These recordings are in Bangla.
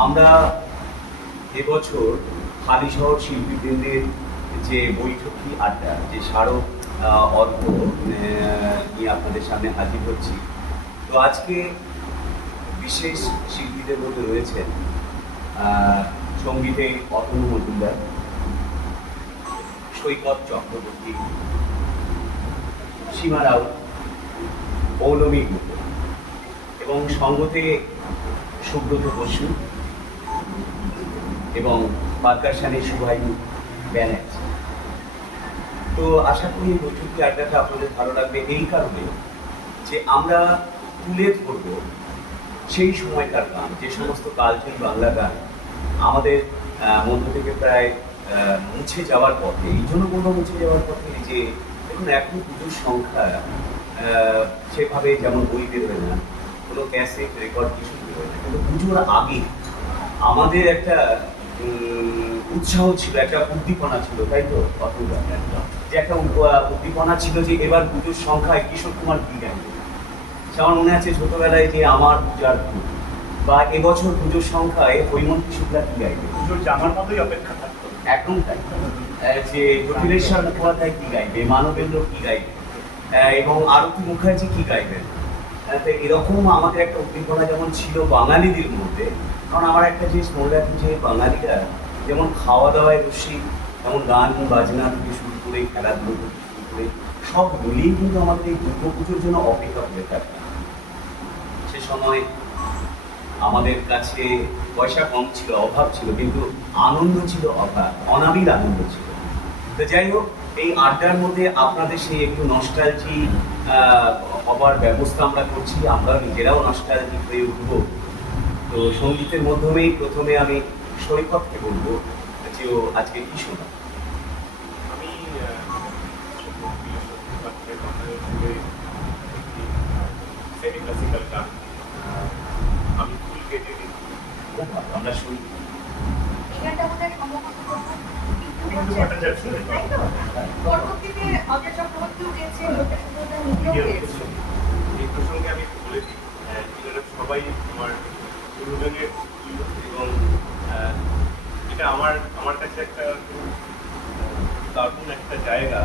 আমরা এবছর হালিশহর শিল্পীবৃন্দের যে বৈঠকি আড্ডা, যে স্মারক অর্ঘ নিয়ে আপনাদের সামনে হাজির হচ্ছি। তো আজকে বিশেষ শিল্পীদের মধ্যে রয়েছেন সঙ্গীতে অতনু মজুমদার, সৈকত চক্রবর্তী, সীমা রাউত, পৌলমী গুহ এবং সঙ্গতে সুব্রত বসু এবং বাদগাসানের সুভাই ব্যানার্জি। তো আশা করি এই বৈঠকি আড্ডাটা আপনাদের ভালো লাগবে এই কারণে যে আমরা তুলে ধরব সেই সময়কার গান, যে সমস্ত কালজয়ী বাংলা গান আমাদের মধ্য থেকে প্রায় মুছে যাওয়ার পথে। এই জন্য বলবো মুছে যাওয়ার পথে যে দেখুন, এখন পুজোর সংখ্যা সেভাবে যেমন বই বেরোয় না, কোনো ক্যাসেট রেকর্ড কিছু বেরোয় না, কিন্তু পুজোর আগে আমাদের একটা উৎসাহ ছিল, একটা উদ্দীপনা ছিল, তাই তো? যে একটা উদ্দীপনা ছিল যে এবার পুজোর সংখ্যায় কিশোর কুমার কি গাইবে। আমার মনে আছে ছোটবেলায় যে আমার পূজার ফুল, বা এবছর পুজোর সংখ্যায় হৈমন্তী শুক্লা কি গাইবে, পুজোর জামার মতোই অপেক্ষা থাকতো। একদম তাই। যে জটিলেশ্বর মুখোপাধ্যায় কি গাইবে, মানবেন্দ্র কি গাইবে, এবং আরতি মুখার্জি কি গাইবেন। তো এরকম আমাদের একটা উদ্দীপনা যেমন ছিল বাঙালিদের মধ্যে। কারণ আমার একটা জিনিস মনে রাখি যে বাঙালিরা যেমন খাওয়া দাওয়ায় রসিক, তেমন গান বাজনা থেকে শুরু করে খেলাধুলো থেকে শুরু করে সব মিলিয়ে কিন্তু আমাদের এই দুর্গা পুজোর জন্য অপেক্ষা করে থাকে। সে সময় আমাদের কাছে পয়সা কম ছিল, অভাব ছিল, কিন্তু আনন্দ ছিল অভাব, অনাবিল আনন্দ ছিল। তো যাই হোক, এই আড্ডার মধ্যে আপনাদের সেই একটু নস্টালজি হবার ব্যবস্থা আমরা করছি, আমরা নিজেরাও নস্টালজিক হয়ে উঠব। তো সঙ্গীতের মাধ্যমেই প্রথমে আমি সৈকতকে বলবো যে ও আজকে কি শোনা। আমি সেমি ক্লাসিক্যাল গান আমি ফুল কেটে দিই, আমরা শুনি। এই প্রসঙ্গে আমি বলে দিই, এনারা সবাই আমার গুরুজনের, এবং এটা আমার কাছে একটা দারুণ একটা জায়গা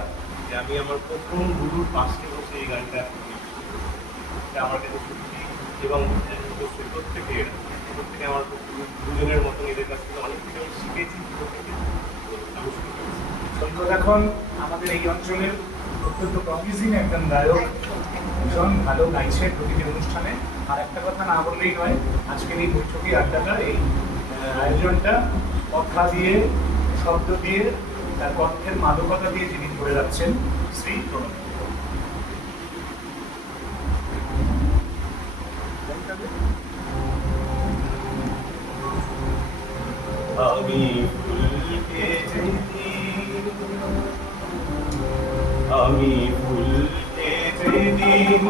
যে আমি আমার প্রথম গুরুর পাশে বসে এই গানটা এটা আমার কাছে সত্যি। এবং প্রত্যেকে আমার গুরুজনের মতন এদের কাছ থেকে অনেক কিছু আমি শিখেছি। সৈকত এখন আমাদের এই অঞ্চলের অত্যন্ত প্রমিজিং একজন গায়ক, ভীষণ ভালো গাইছে প্রতিটি অনুষ্ঠানে। আর একটা কথা না বললেই নয়, আজকের এই বৈঠকি আড্ডাটা, এই আয়োজনটা কথা দিয়ে, শব্দ দিয়ে, তার কণ্ঠের মাদকতা দিয়ে যিনি ধরে রাখছেন, শ্রী প্রণব। আমি ফুলকে যেদিন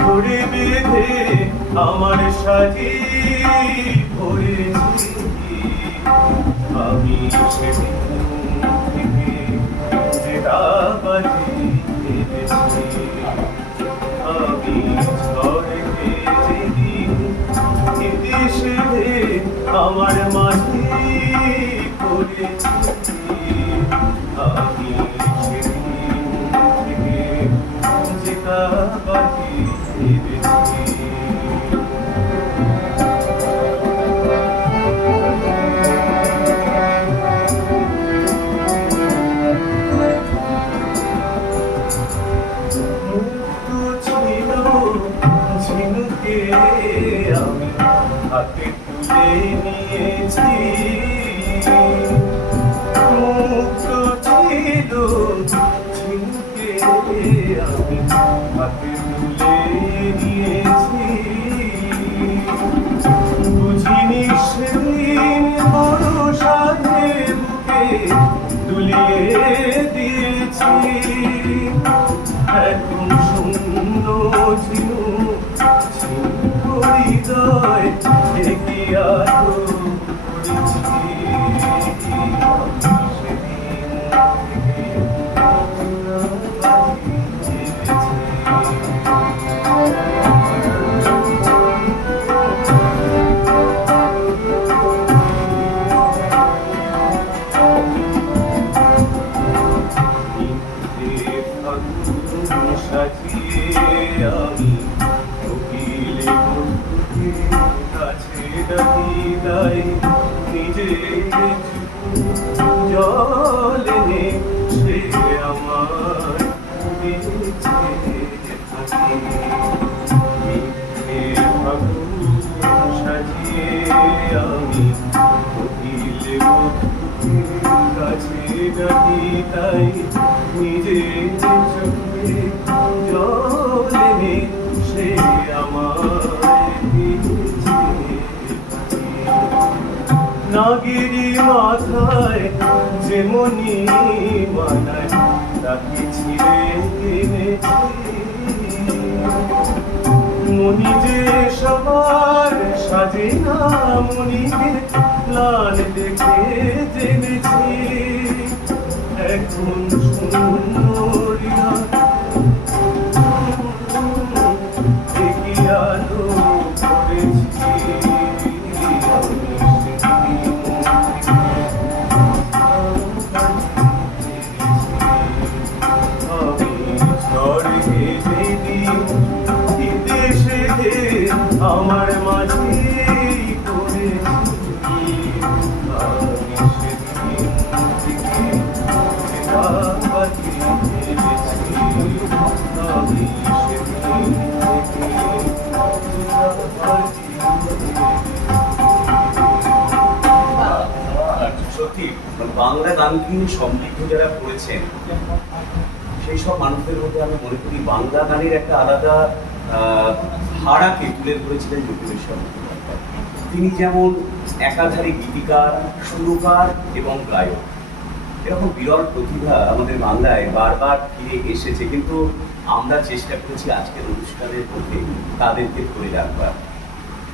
ধরে বেঁধে আমার সাজি ভরেছি, আমি সেদিন থেকে যেটা বাজি এনেছি। আমি ঝড়কে যেদিন দেশে আমার মাঝে করেছি, আমি সেদিন থেকে যেটা বাজি এনেছি। ঝিনুকে আমি হাতে তুলে নিয়েছি, মুক্ত ছিল ঝিনুকে আমি হাতে তুলে নিয়েছি। বুঝিনি সেদিন বড় সাধে বুকে দুলিয়ে দিয়েছি, এখন শূন্য ছিল হৃদয় থেকে আলো পড়েছি। সেদিন থেকে কাছে ডাকি তাই নিজে জল এনে সে আমার দিয়েছে থাকি মিথ্যে ফাগুন সাজিয়ে আমি কহিলে বধূকে কাছে ডাকি তাই নিজে চোখে জল এনে সে আমার দিয়েছে থাকি নাগিরি মাথায় যেমনি মানায় তাকে ছিঁড়ে এনেছি মনি যে সবার সাজে না মনিকে লাল দেখে জেনেছি এখন সুন্দরিয়া দেখি আলো করেছি আমি স্বর্গে যেদিন বিদেশে আমার মাঝে করেছি আমি সেদিন থেকে পাখি ভেবেছি আমি সেদিন থেকে পাখি সত্যি বাংলা গানকে নিয়ে সমৃদ্ধ যারা করেছেন সেই সব মানুষদের মধ্যে আমি মনে করি বাংলা গানের একটা আলাদা ধারাকে তুলে ধরেছিলেন জ্যোতিষেশ্বর মুখোপাধ্যায়। তিনি যেমন একাধারে গীতিকার, সুরকার এবং গায়ক, এরকম বিরল প্রতিভা আমাদের বাংলায় বারবার ফিরে এসেছে, কিন্তু আমরা চেষ্টা করেছি আজকের অনুষ্ঠানের মধ্যে তাদেরকে ধরে রাখবার।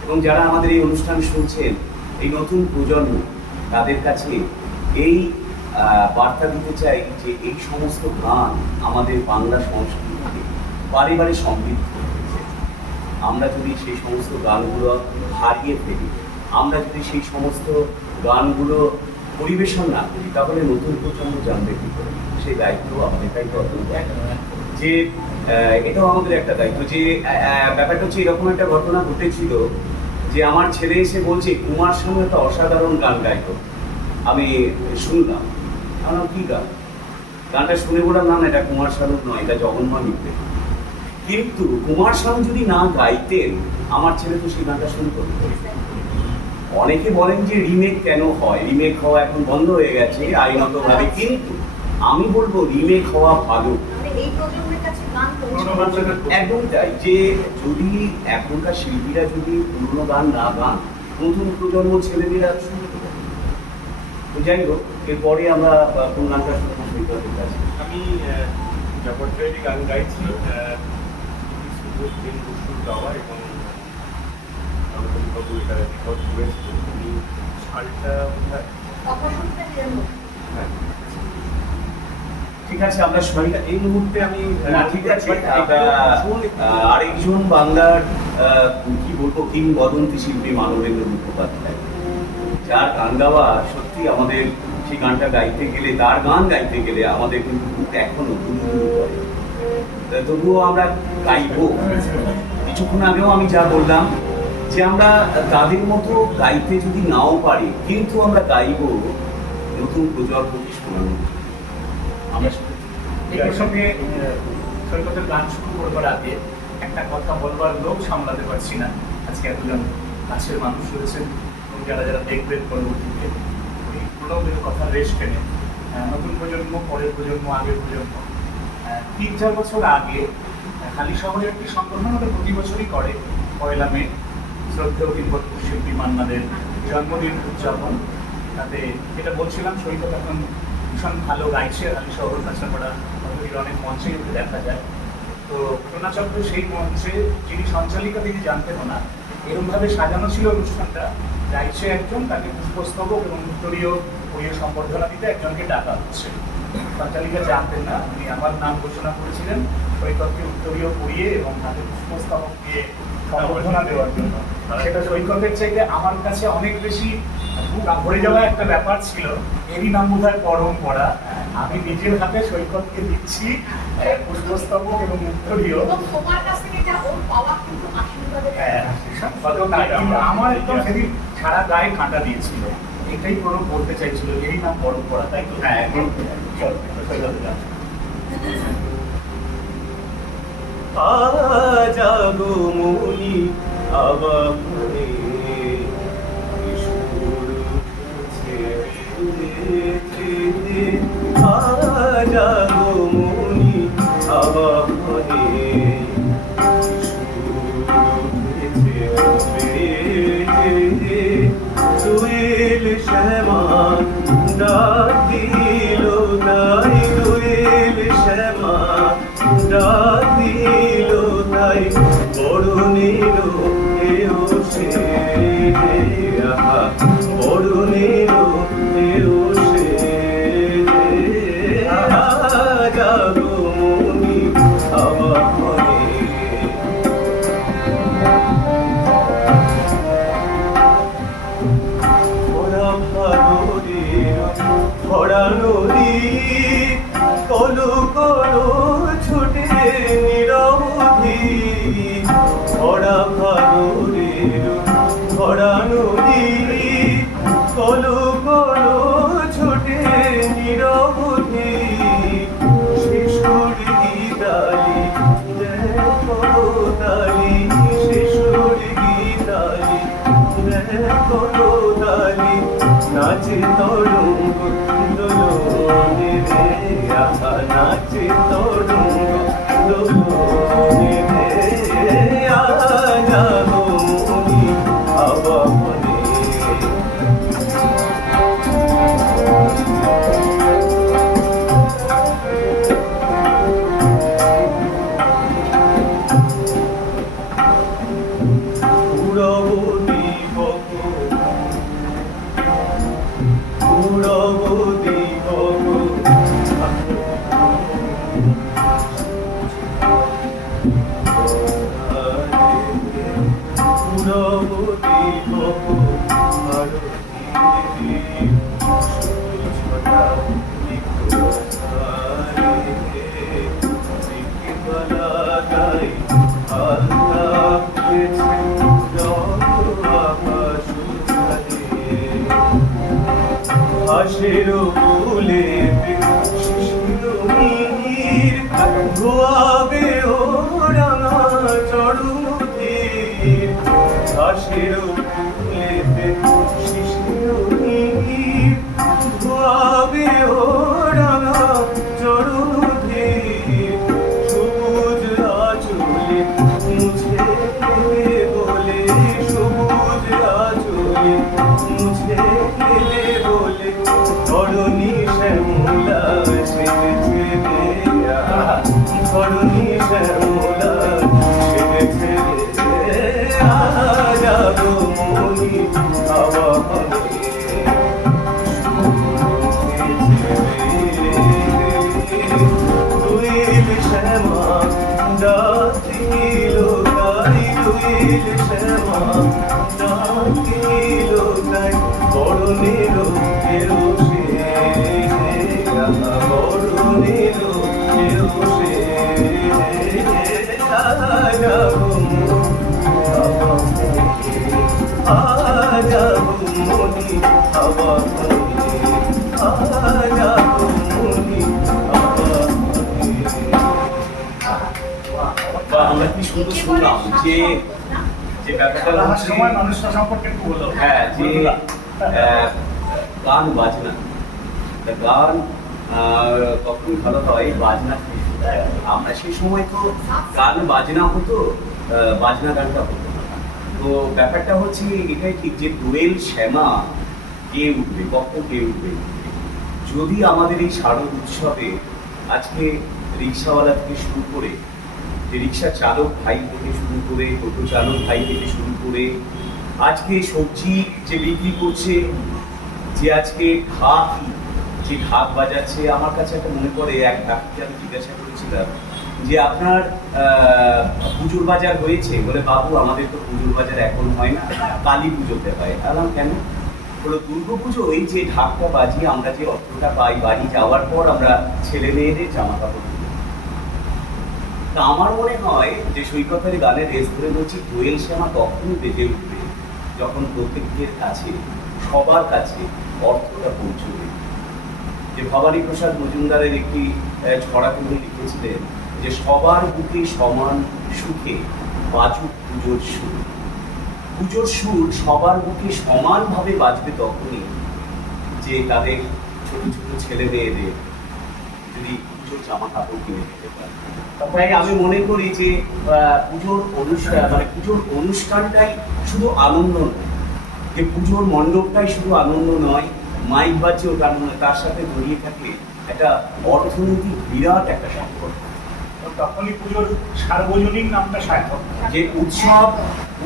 এবং যারা আমাদের এই অনুষ্ঠান শুনছেন, এই নতুন প্রজন্ম, তাদের কাছে এই বার্তা দিতে চাই যে এই সমস্ত গান আমাদের বাংলা সংস্কৃতিকে বারে বারে সমৃদ্ধ করেছে। আমরা যদি সেই সমস্ত গানগুলো হারিয়ে ফেলি, আমরা যদি সেই সমস্ত গানগুলো পরিবেশন না করি, তাহলে নতুন প্রজন্ম জানবে কি করে? সেই দায়িত্ব আমাদের দায়িত্ব যে এটাও আমাদের একটা দায়িত্ব। যে ব্যাপারটা হচ্ছে, এরকম একটা ঘটনা ঘটেছিল যে আমার ছেলে এসে বলছে কুমার শানু একটা অসাধারণ গান গাইতো। আমি শুনলাম, আমার কি গান? গানটা শুনে বললাম না, এটা কুমার শানুর নয়, এটা জগন্নাথ মিত্র। কিন্তু কুমার শানু যদি না গাইতেন, আমার ছেলে তো সেই গানটা শুনতো। অনেকে বলেন যে রিমেক কেন হয়, রিমেক হওয়া এখন বন্ধ হয়ে গেছে আইনতভাবে, কিন্তু আমি বলবো রিমেক হওয়া ভালো। একদমই তাই, যে যদি এখনকার শিল্পীরা যদি পুরোনো গান না গান, নতুন প্রজন্ম ছেলেমেয়েরা শুনতে পারে। তো যাই হোক, এরপরে আমরা কোন গানটা শুনবো সৈকতের কাছে? আমি জবরদস্তি গান গাইছি, দিন বসুর গাওয়া, এবং বাবু এটা রেকর্ড করেছিল। আমি শালটা হ্যাঁ, ঠিক আছে, আমরা শুনি। এই মুহূর্তে আমি না, ঠিক আছে, আরেকজন বাংলার কি বলবো কিংবদন্তি শিল্পী মানবেন্দ্র মুখোপাধ্যায়, যার গান গাওয়া সত্যি আমাদের, সেই গানটা গাইতে গেলে, তার গান গাইতে গেলে আমাদের কিন্তু এখনো দুলুদুলু করে। তবুও আমরা গাইবো। কিছুক্ষণ আগেও আমি যা বললাম যে আমরা তাদের মতো গাইতে যদি নাও পারি, কিন্তু আমরা গাইবো নতুন প্রজন্মকে শোনানো। আমরা এই প্রসঙ্গে সৈকতের গান শুরু করবার আগে একটা কথা বলবার লোক সামলাতে পারছি না। আজকে এতজন কাছের মানুষ রয়েছেন এবং যারা যারা দেখবেন পরবর্তীতে, ওই পুরোনো কথা রেশ টেনে নতুন প্রজন্ম, পরের প্রজন্ম, আগের প্রজন্ম। 3-4 বছর আগে হালি শহরে একটি সংগঠন, ওটা প্রতি বছরই করে 1 মে, শ্রদ্ধেয় কিংবদন্তি শিল্পী মান্নাদের জন্মদিন উদযাপন। তাতে যেটা বলছিলাম, সৈকত এখন ভীষণ ভালো গাইছে, হালি শহর কাছাপাড়া অনেক মঞ্চেই ওকে দেখা যায়। তো ঘটনাচক্রে সেই মঞ্চে যিনি সঞ্চালিকা তিনি জানতেনও না, এরকমভাবে সাজানো ছিল অনুষ্ঠানটা। গাইছে একজন, তাকে পুষ্পস্তবক এবং উত্তরীয় সম্বর্ধনা দিতে একজনকে ডাকা হচ্ছে। সঞ্চালিকা জানতেন না, উনি আমার নাম ঘোষণা করেছিলেন সৈকতকে উত্তরীয় পরিয়ে এবং তাকে পুষ্পস্তবক দিয়ে সম্বর্ধনা দেওয়ার জন্য। সেটা সৈকতের চাইতে আমার কাছে অনেক বেশি বুক ভরে যাওয়া একটা ব্যাপার ছিল। এরই নাম বোধহয় পরম পড়া। আমি নিজের হাতে সৈকতকে দিচ্ছি পুষ্পস্তবক এবং উত্তরীয়। হয়তো তাই, কিন্তু আমার একদম সেদিন সারা গায়ে কাঁটা দিয়েছিল। এটাই প্রণব বলতে চাইছিল, এই নাম পরম্পরা, তাই তো? হ্যাঁ, একদম। চল, জাগো মনি আবাহনে কিশোর উঠেছে বেড়েছে। জাগো মনি আবাহনে কিশোর উঠেছে বেড়েছে। দোয়েল শ্যামা ডাক দিল তাই, দোয়েল শ্যামা ডাক দিল তাই, বরুণের এও সে বরুণের এও সে। জাগো মনি আবাহনে ভরা ভাদরের ভরা নদী, কলু কলু ছুটে নিরবধি। ভরা ভাদরের ভরা নদী, কলু কলু ছুটে নিরবধি। শিশুর গীতালি দেখো তালি, শিশুর গীতালি দেখো তালি, নাচে তরঙ্গ দোলনে রে, নাচে তরঙ্গ দোলনে রে। জাগো মনি আবাহনে পুরবতী বক, পুরবতী বক, পুরবতী বক ভারতী ছটা গাই আল্লাহ হাসির ফুলে শিশির মিহির, ধোয়াবে ও রাঙা চড়ুতির। হাসির ফুলে শিশির মিহির, ধোয়াবে ও রাঙা চড়ুতির। সবুজ আঁচলে মুছে দেবে বলে, সবুজ আঁচলে মুছে দেবে বলে, ধরণী শ্যামলা সেজেছে রে, ধরণী শ্যামলা সেজেছে রে। জাগো মনি আবাহনে দোয়েল শ্যামা ডাক দিল তাই, দোয়েল শ্যামা ডাক দিল তাই, বরুণের এও সে বরুণের এও সে। জাগো জাগো মনি আবাহনে, জাগো মনি আবাহনে। বা আমরা কি সুন্দর শুনলাম যে যে ব্যাপারটা তার হচ্ছে, সময় মানুষটা সম্পর্কে একটু বলো। হ্যাঁ, যে গান বাজনা, তা গান তখন ভালো হয় বাজনা থেকে। আমরা সেই সময় তো গান বাজনা হতো, বাজনা গানটা হতো না। তো ব্যাপারটা হচ্ছে এটাই ঠিক যে দোয়েল শ্যামা কে উঠবে, কখন কে উঠবে। যদি আমাদের এই শারদ উৎসবে আজকে রিক্সাওয়ালা থেকে শুরু করে, যে রিক্সা চালক ভাই থেকে শুরু করে, টোটো চালক ভাই থেকে শুরু করে, আজকে সবজি যে বিক্রি করছে, যে আজকে ঢাক, যে ঢাক বাজাচ্ছে, আমার কাছে একটা মনে পড়ে এক ঢাককে আমি জিজ্ঞাসা করেছিলাম যে আপনার পুজোর বাজার হয়েছে? বলে বাবু আমাদের তো পুজোর বাজার এখন হয় না, কালী পুজোতে হয়। বললাম কেন? হলো দুর্গা পুজো, ওই যে ঢাকটা বাজিয়ে আমরা যে অর্থটা পাই বাড়ি যাওয়ার পর আমরা ছেলে মেয়েদের জামা কাপড় কিনি। তা আমার মনে হয় যে সৈকতের গানের রেস ধরে বলছি দোয়েল শ্যামা তখনই বেজে উঠবে যখন প্রত্যেকের কাছে সবার কাছে অর্থটা পৌঁছবে। যে ভবানী প্রসাদ মজুমদারের একটি ছড়া তিনি লিখেছিলেন যে সবার বুকে সমান সুখে বাজুক পুজোর সুর। পুজোর সুর সবার বুকে সমানভাবে বাজবে তখনই যে তাদের ছোট ছোট ছেলে মেয়েদের যদি পুজোর জামা কাপড় কিনে দিতে পারে। তাই আমি মনে করি যে পুজোর অনুষ্ঠান মানে পুজোর অনুষ্ঠানটাই শুধু আনন্দ নয়, যে পুজোর মণ্ডপটাই শুধু আনন্দ নয়, মাইক বাজছেও তার তার সাথে জড়িয়ে থাকে একটা অর্থনৈতিক বিরাট একটা সম্পর্ক। তখনই পুজোর সার্বজনীন নামটা সার্থক। যে উৎসব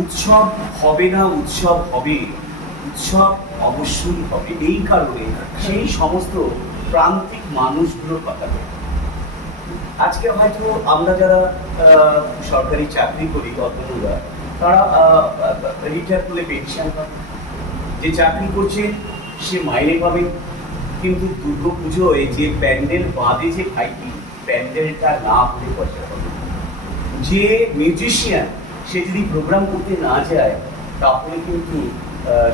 উৎসব হবে না, উৎসব হবে, উৎসব অবশ্যই হবে। এই কারণে সেই সমস্ত প্রান্তিক মানুষগুলোর কথা বলি। আজকে হয়তো আমরা যারা সরকারি চাকরি করি অতনুরা, তারা রিটায়ার করলে পেনশন পাবে, যে চাকরি করছে সে মাইনে পাবে। কিন্তু দুর্গাপুজোয় যে প্যান্ডেল বাঁধে যে ভাইটি, প্যান্ডেলটা না হলে পয়সা পাবে। যে মিউজিশিয়ান সে যদি প্রোগ্রাম করতে না যায় তাহলে কিন্তু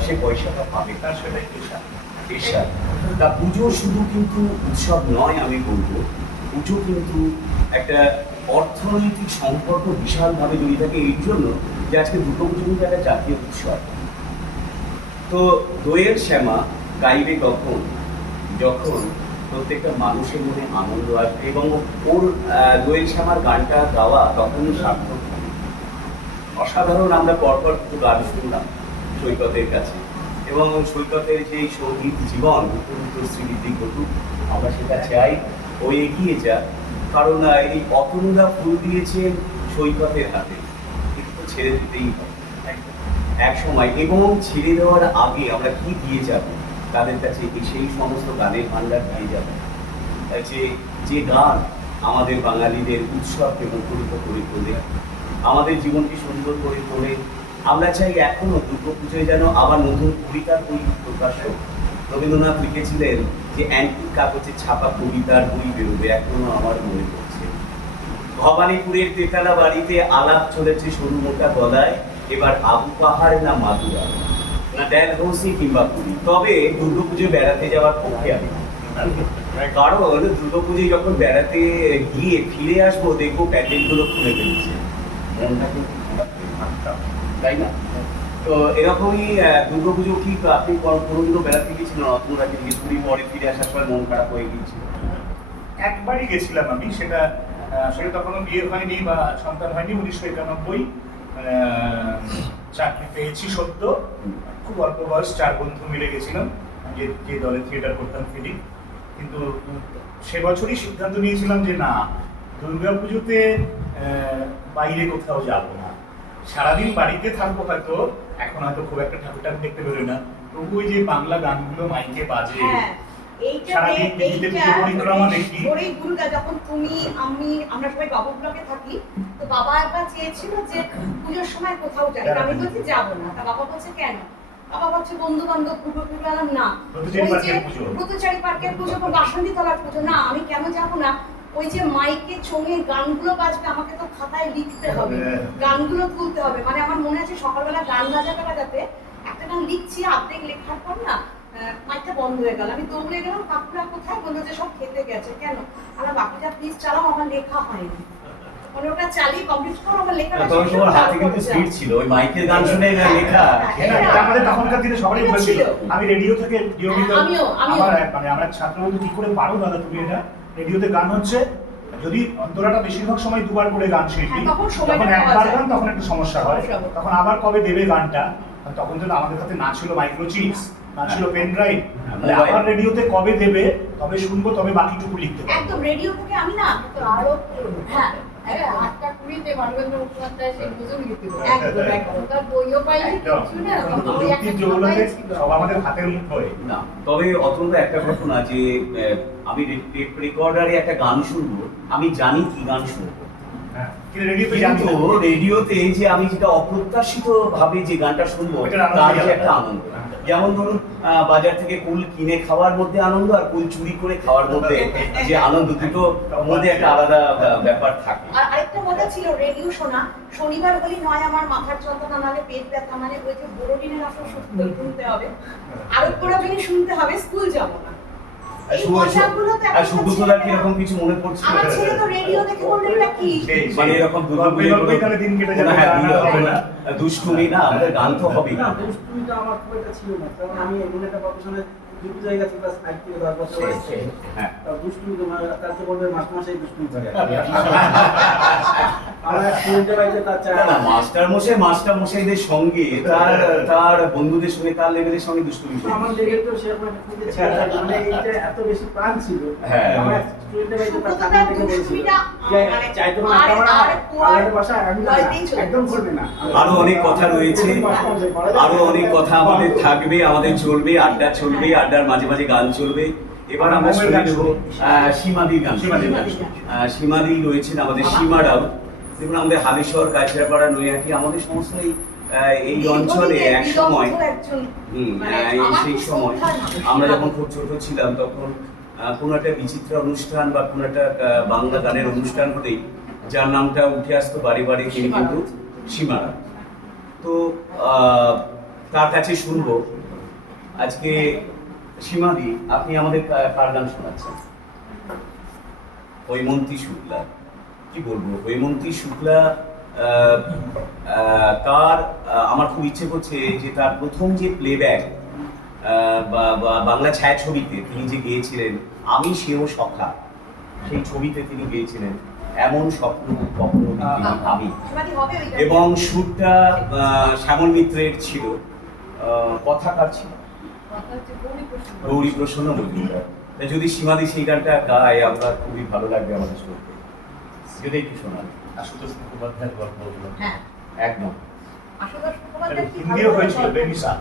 সে পয়সাটা পাবে, তার সেটাই পেশা। পেশা তা পুজো শুধু কিন্তু উৎসব নয়, আমি বলবো পুজো কিন্তু একটা অর্থনৈতিক সম্পর্ক বিশালভাবে জড়িয়ে থাকে। এই জন্য যে আজকে দুর্গাপুজো কিন্তু একটা জাতীয় উৎসব। তো দোয়েল শ্যামা গাইবে তখন যখন প্রত্যেকটা মানুষের মনে আনন্দ আসবে, এবং ওর দোয়েল শ্যামার গানটা গাওয়া তখনই সার্থক হবে। অসাধারণ আমরা পরপর কিছু গান শুনলাম সৈকতের কাছে, এবং সৈকতের যে সঙ্গীত জীবন উত্তর শ্রীবৃদ্ধি ঘটুক, আমরা সেটা চাই ও এগিয়ে যাক। কারণ এই অতনুদা ফুল দিয়েছেন সৈকতের হাতে, কিন্তু ছেড়ে দিতেই হবে এক সময়, এবং ছেড়ে দেওয়ার আগে আমরা কি দিয়ে যাব তাদের কাছে, সেই সমস্ত গানের ভান্ডার দিয়ে যাব যে গান আমাদের বাঙালিদের উৎসবকে মুখরিত করে তোলে, আমাদের জীবনকে সুন্দর করে তোলে। আমরা চাই এখনো দুর্গাপুজোয় যেন আবার নতুন কবিতার বই প্রকাশ হোক। রবীন্দ্রনাথ লিখেছিলেন যে অ্যান্টিক কাগজে ছাপা কবিতার বই বেরোবে, এখনো আমার মনে পড়ছে। ভবানীপুরের তেতালা বাড়িতে আলাপ চলেছে সরু মোটা গলায়, এবার আবু পাহাড় না মাদুরা না ড্যালহৌসি কিংবা পুরী। তবে দুর্গাপুজোয় বেড়াতে যাওয়ার পক্ষে আমি, কারণ দুর্গাপুজোয় যখন বেড়াতে গিয়ে ফিরে আসবো দেখবো প্যান্ডেলগুলো খুলে ফেলেছে, তাই না? তো এরকমই দুর্গাপুজো কি আপনি কোনোদিনও বেড়াতে গিয়েছিলেন? অতনুরাকে জিজ্ঞেস করি, পরে ফিরে আসার সময় মন খারাপ হয়ে গিয়েছিল? একবারই গেছিলাম আমি, সেটা আসলে তখনও বিয়ে হয়নি বা সন্তান হয়নি। 1991 চাকরি পেয়েছি সদ্য, খুব অল্প বয়স, 4 বন্ধু মিলে গেছিলাম যে দলে থিয়েটার করতাম ফিলিং। কিন্তু সে বছরই সিদ্ধান্ত নিয়েছিলাম যে না, দুর্গাপুজোতে বাইরে কোথাও যাব না, সারাদিন বাড়িতে থাকবো। হয়তো এখন হয়তো খুব একটা ঠাকুর টাকুর দেখতে বেরোয় না, তবু ওই যে বাংলা গানগুলো মাইকে বাজে, সারাদিন টিভিতে পুজো পরিক্রমা দেখি। যখন তুমি আমরা সবাই বাবু ব্লকে থাকি, তো বাবা একবার চেয়েছিল যে পুজোর সময় কোথাও যাই, আমি বলছি যাবো না। তা বাবা বলছে কেন? বাবা বলছে বন্ধু বান্ধব পুজো গেলাম না, ব্রতচারী পার্কের পুজো, বাসন্তী তলার পুজো, না আমি কেন যাবো না? ওই যে মাইকে চোঙে গানগুলো বাজবে, আমাকে তো খাতায় লিখতে হবে, গানগুলো তুলতে হবে। মানে আমার মনে আছে সকালবেলা গান বাজাতে বাজাতে একটা গান লিখছি, অর্ধেক লেখার পর না মাইকটা বন্ধ হয়ে গেল। আমি দৌড়ে গেলাম, কাকুরা কোথায়? বললো যে সব খেতে গেছে। কেন? আমার বাকিটা প্লিজ চালাও, আমার লেখা হয়নি। মানে ওটা চালিয়ে কমপ্লিট করো, আমার লেখা। তখন তোমার হাতে কিন্তু স্পিড ছিল, ওই মাইকের গান শুনে না লেখা। আমাদের তখনকার দিনে সবারই বলেছিল। আমি রেডিও থেকে নিয়মিত, আমিও মানে আমরা ছাত্র বলতে কি করে পারো দাদা তুমি এটা? রেডিওতে গান হচ্ছে, যদি অন্তরাটা বেশিরভাগ সময় দুবার করে গান শিল্পী, তখন একবার গান তখন একটু সমস্যা হয়, তখন আবার কবে দেবে গানটা। তখন তো আমাদের হাতে না ছিল মাইক্রোচিপস, না ছিল পেন ড্রাইভ, আবার রেডিওতে কবে দেবে তবে শুনবো, তবে বাকিটুকু লিখতে হবে। একদম রেডিও থেকে আমি না তো আরো হ্যাঁ 8টা 20-তে মানবেন্দ্র মুখোপাধ্যায় সেই বুঝুন লিখতে পারে। একদম একদম তার বইও পাইনি কিছু না, সব আমাদের হাতের মুঠোয় না। তবে অত্যন্ত একটা ঘটনা যে আমি টেপ রেকর্ডারে একটা গান শুনবো, আমি জানি কি গান শুনবো, কিন্তু রেডিওতে যে আমি যেটা অপ্রত্যাশিত ভাবে যে গানটা শুনবো তার যে একটা আনন্দ, যেমন ধরুন বাজার থেকে কুল কিনে খাওয়ার মধ্যে আনন্দ আর কুল চুরি করে খাওয়ার মধ্যে যে আনন্দ, দুটো মধ্যে একটা আলাদা ব্যাপার থাকে। আর আরেকটা মজা ছিল রেডিও শোনা। শনিবার হলে নয় আমার মাথার যন্ত্রণা, নালে পেট ব্যথা, মানে ওই যে বড়দিনের আসর শুনতে হবে, আরো করা যদি শুনতে হবে, স্কুল যাবো না। আর সুব্রতদার কি এরকম কিছু মনে পড়ছে? আমার ছেলে তো রেডিও দেখে বললো এটা কি, মানে এরকম দিন কেটে যাবে, দুষ্টুমি না, আমাদের গান তো হবেই। না, দুষ্টুমিটা আমার খুব একটা ছিল না, কারণ আমি এমন একটা প্রফেশনে দুটো জায়গা থেকে ক্লাস 5 থেকে 10 বছর এসেছি। হ্যাঁ। দুষ্টুমি তো মানে তার চেয়ে বলবে মাস্টারমশাই দুষ্টুমি করে। আমার স্টুডেন্টের বাড়িতে তার না, মাস্টার মশাইদের সঙ্গে তার বন্ধুদের সঙ্গে তার লেভেলের সঙ্গে দুষ্টুমি করে। আমার লেগে তো সেরকম একটা খুঁজে ছিল না, মানে এইটা এত বেশি প্রাণ ছিল। হ্যাঁ। আমার স্টুডেন্টের বাড়িতে তার সুব্রতদার কাছে থেকে বলেছিল দুষ্টুমিটা, যে মানে চাইতো না আর- ক্যামেরা আর কোয়ার আমাদের বাসায় আমি না, লয়তেই চলে একদম যাচ্ছে। করবে না। আরো অনেক কথা রয়েছে, আরো অনেক কথা আমাদের থাকবে, আমাদের চলবে, আড্ডা চলবে, আড্ডার মাঝে মাঝে গান চলবে। এবার আমরা শুনে নেব সীমাদির গান। সীমাদি রয়েছেন আমাদের সীমা রাউত। দেখুন আমাদের হালিশহর, কাছড়াপাড়া, নৈহাটি, আমাদের সমস্ত এই অঞ্চলে এক সময় সেই সময় আমরা যখন খুব ছোট ছিলাম তখন কোনো একটা বিচিত্র অনুষ্ঠান বা কোনো একটা বাংলা গানের অনুষ্ঠান হলেই যার নামটা উঠে আসতো বাড়ি বাড়ি, তিনি কিন্তু সীমা রাউত। তো তার কাছে শুনবো আজকে। সীমাদি, আপনি আমাদের কার গান শোনাচ্ছেন? হৈমন্তী শুক্লা। কি বলবো, হৈমন্তী শুক্লা তার আমার খুব ইচ্ছে করছে যে তার প্রথম যে প্লেব্যাক বাংলা ছায়াছবিতে তিনি যে গেয়েছিলেন আমি সেও সখা, সেই ছবিতে তিনি গেয়েছিলেন এমন স্বপ্ন কখনো দেখিনি আমি, এবং সুরটা শ্যামল মিত্রের ছিল, কথা কার ছিল? গৌরী প্রসন্ন মজুমদার। যদি সীমাদি সেই গানটা গায় আমরা খুবই ভালো লাগবে আমাদের শুনতে, যদি একটু শোনান। আশুতোষ মুখোপাধ্যায়ের গল্পগুলো। হ্যাঁ, একদম। আশুতোষ মুখোপাধ্যায় কি হিন্দিও হয়েছিল, বেনিসা।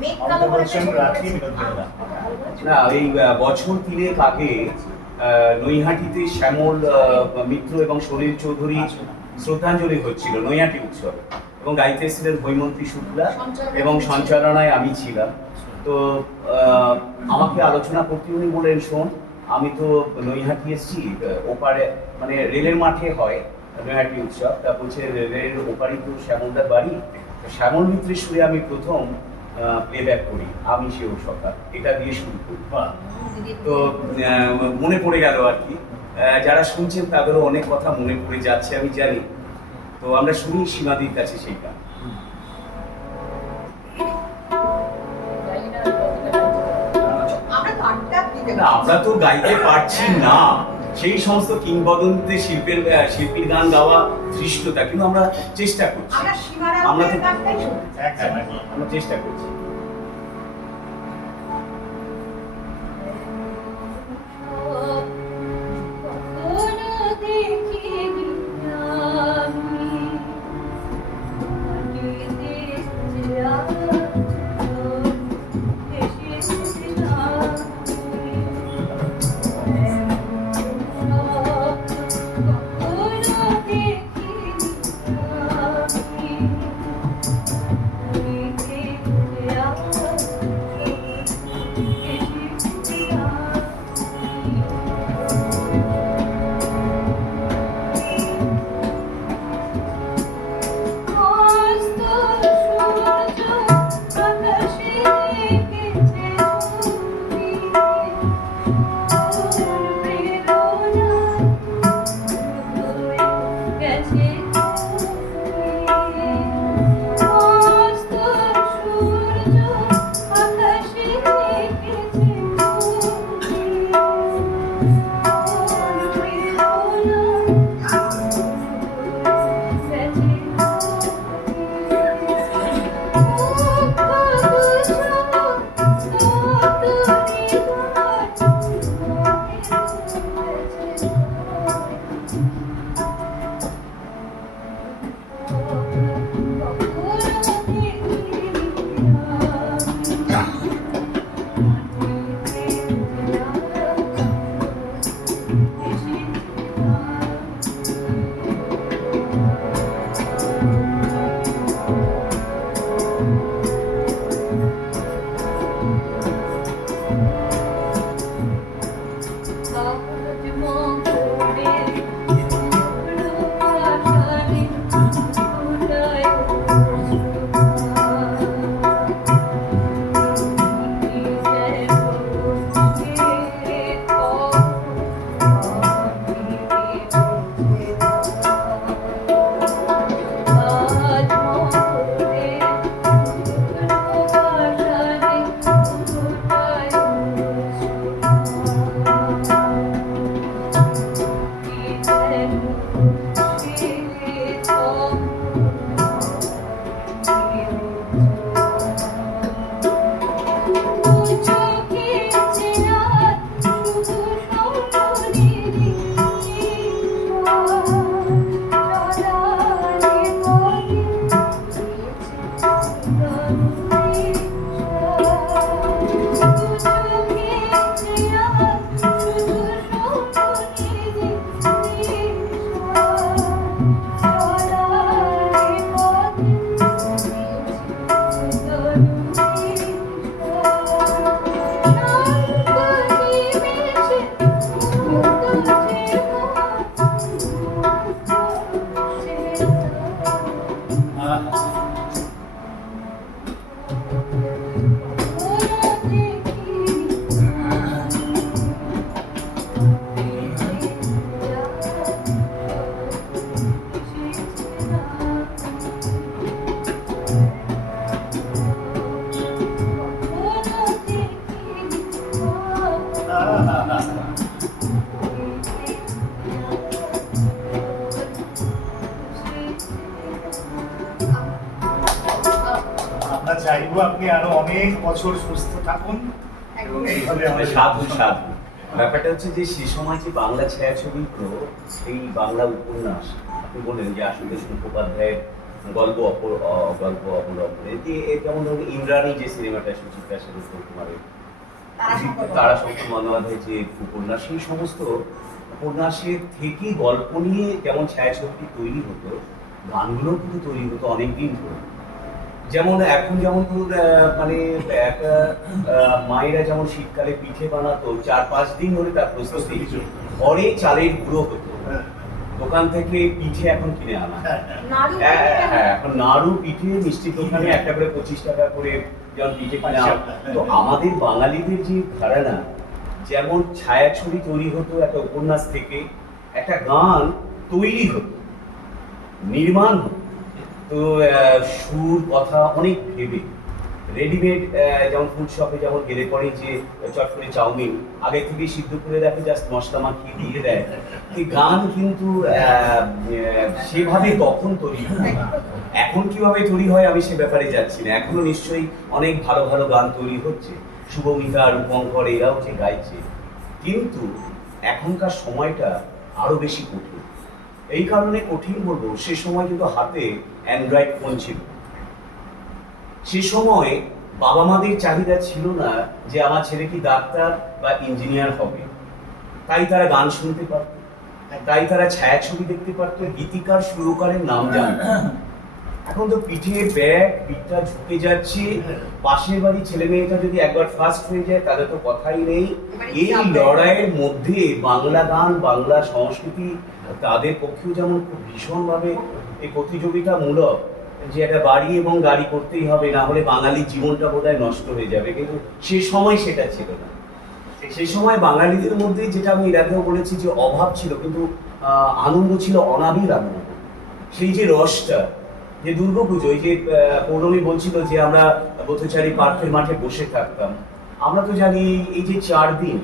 মেঘ কালো বলে একটা ছবি রাখি করেছে। বিনোদিনীরা। না, এই বছর 3 আগে নৈহাটিতে শ্যামল মিত্র এবং সলিল চৌধুরী শ্রদ্ধাঞ্জলি হচ্ছিল, নৈহাটি উৎসব, এবং গাইতে এসেছিলেন হৈমন্তী শুক্লা এবং সঞ্চালনায় আমি ছিলাম। তো আমাকে আলোচনা করতে উনি বলেন, শোন আমি তো নৈহাটি এসেছি, ওপারে মানে রেলের মাঠে হয় নৈহাটি উৎসব, তা বলছে রেলের ওপারই তো শ্যামলদার বাড়ি, শ্যামল মিত্রের সুরে আমি প্রথম প্লেব্যাক করি আমি সেও সখা, এটা দিয়ে শুরু করি। তো মনে পড়ে গেল আর কি, যারা শুনছেন তাদেরও অনেক কথা মনে পড়ে যাচ্ছে আমি জানি। তো আমরা শুনি সীমাদির কাছে সেই গান। আমরা তো আড্ডা দিতে না, আমরা তো গাইতে পারছি না সেই সমস্ত কিংবদন্তি শিল্পীর গান গাওয়া ধৃষ্টতা, কিন্তু আমরা চেষ্টা করছি, আমরা সীমারা আমরা তো- গানটাই শুনি। আমরা চেষ্টা করছি। Yeah. আপনি আরো অনেক বছর সুস্থ থাকুন এবং এইভাবে আমাদের সাধু সাধু ব্যাপারটা হচ্ছে যে সে সময় যে বাংলা ছায়াছবিগুলো, এই বাংলা উপন্যাস আপনি বললেন যে আশুতোষ মুখোপাধ্যায়ের গল্প অবলম্বনে যে যেমন ধরুন ইন্দ্রাণী যে সিনেমাটা সুচিত্রা সেন কুমারের, তারাশঙ্কর বন্দ্যোপাধ্যায়ের যে উপন্যাস, সেই সমস্ত উপন্যাসের থেকে গল্প নিয়ে যেমন ছায়াছবিটি তৈরি হতো, গানগুলো কিন্তু তৈরি হতো অনেকদিন ধরে। যেমন এখন যেমন ধরুন মানে একটা মায়েরা যেমন শীতকালে পিঠে বানাতো 4-5 দিন ধরে তার প্রস্তুতি, ঘরে চালের গুঁড়ো হতো, দোকান থেকে পিঠে এখন কিনে আনা। হ্যাঁ, এখন নাড়ু পিঠে মিষ্টির দোকানে একটা করে 25 টাকা করে যেমন পিঠে কিনে আনা। তো আমাদের বাঙালিদের যে ধারণা, যেমন ছায়াছবি তৈরি হতো একটা উপন্যাস থেকে, একটা গান তৈরি হতো, নির্মাণ হতো, তো সুর কথা অনেক ভেবে রেডিমেড, যেমন ফুড শপে যেমন গেলে পরে যে চট করে চাউমিন আগে থেকে সিদ্ধ করে রাখে, জাস্ট মশলা মাখিয়ে দিয়ে দেয়, এই গান কিন্তু সেভাবে তখন তৈরি হয়। এখন কিভাবে তৈরি হয় আমি সে ব্যাপারে যাচ্ছি না, এখনো নিশ্চয়ই অনেক ভালো ভালো গান তৈরি হচ্ছে, শুভমিতা, রূপঙ্কর এরাও যে গাইছে, কিন্তু এখনকার সময়টা আরো বেশি কঠিন। এই কারণে কঠিন বলবো, সে সময় কিন্তু হাতে অ্যান্ড্রয়েড ফোন ছিল, সে সময় বাবা মাদের চাহিদা ছিল না যে আমার ছেলে কি ডাক্তার বা ইঞ্জিনিয়ার হবে, তাই তারা গান শুনতে পারত, তাই তারা ছায়াছবি দেখতে পারত, গীতিকার সুরকারের নাম জানত। এখন তো পিঠে ব্যাগ, পিঠটা ঝুঁকে যাচ্ছে, পাশের বাড়ি ছেলে মেয়েটা যদি একবার ফার্স্ট হয়ে যায় তাহলে তো কথাই নেই। এই লড়াইয়ের মধ্যে বাংলা গান, বাংলা সংস্কৃতি তাদের পক্ষেও যেমন খুব ভীষণভাবে এই প্রতিযোগিতামূলক, যে একটা বাড়ি এবং গাড়ি করতেই হবে, না হলে বাঙালির জীবনটা বোধহয় নষ্ট হয়ে যাবে, কিন্তু সে সময় সেটা ছিল না। সেই সময় বাঙালিদের মধ্যে, যেটা আমি এর আগেও বলেছি, যে অভাব ছিল কিন্তু আনন্দ ছিল, অনাবিল আনন্দ। সেই যে রসটা, যে দুর্গাপুজো, এই যে পৌলমী বলছিল যে আমরা পথচারী পার্কের মাঠে বসে থাকতাম, আমরা তো জানি এই যে 4 দিন,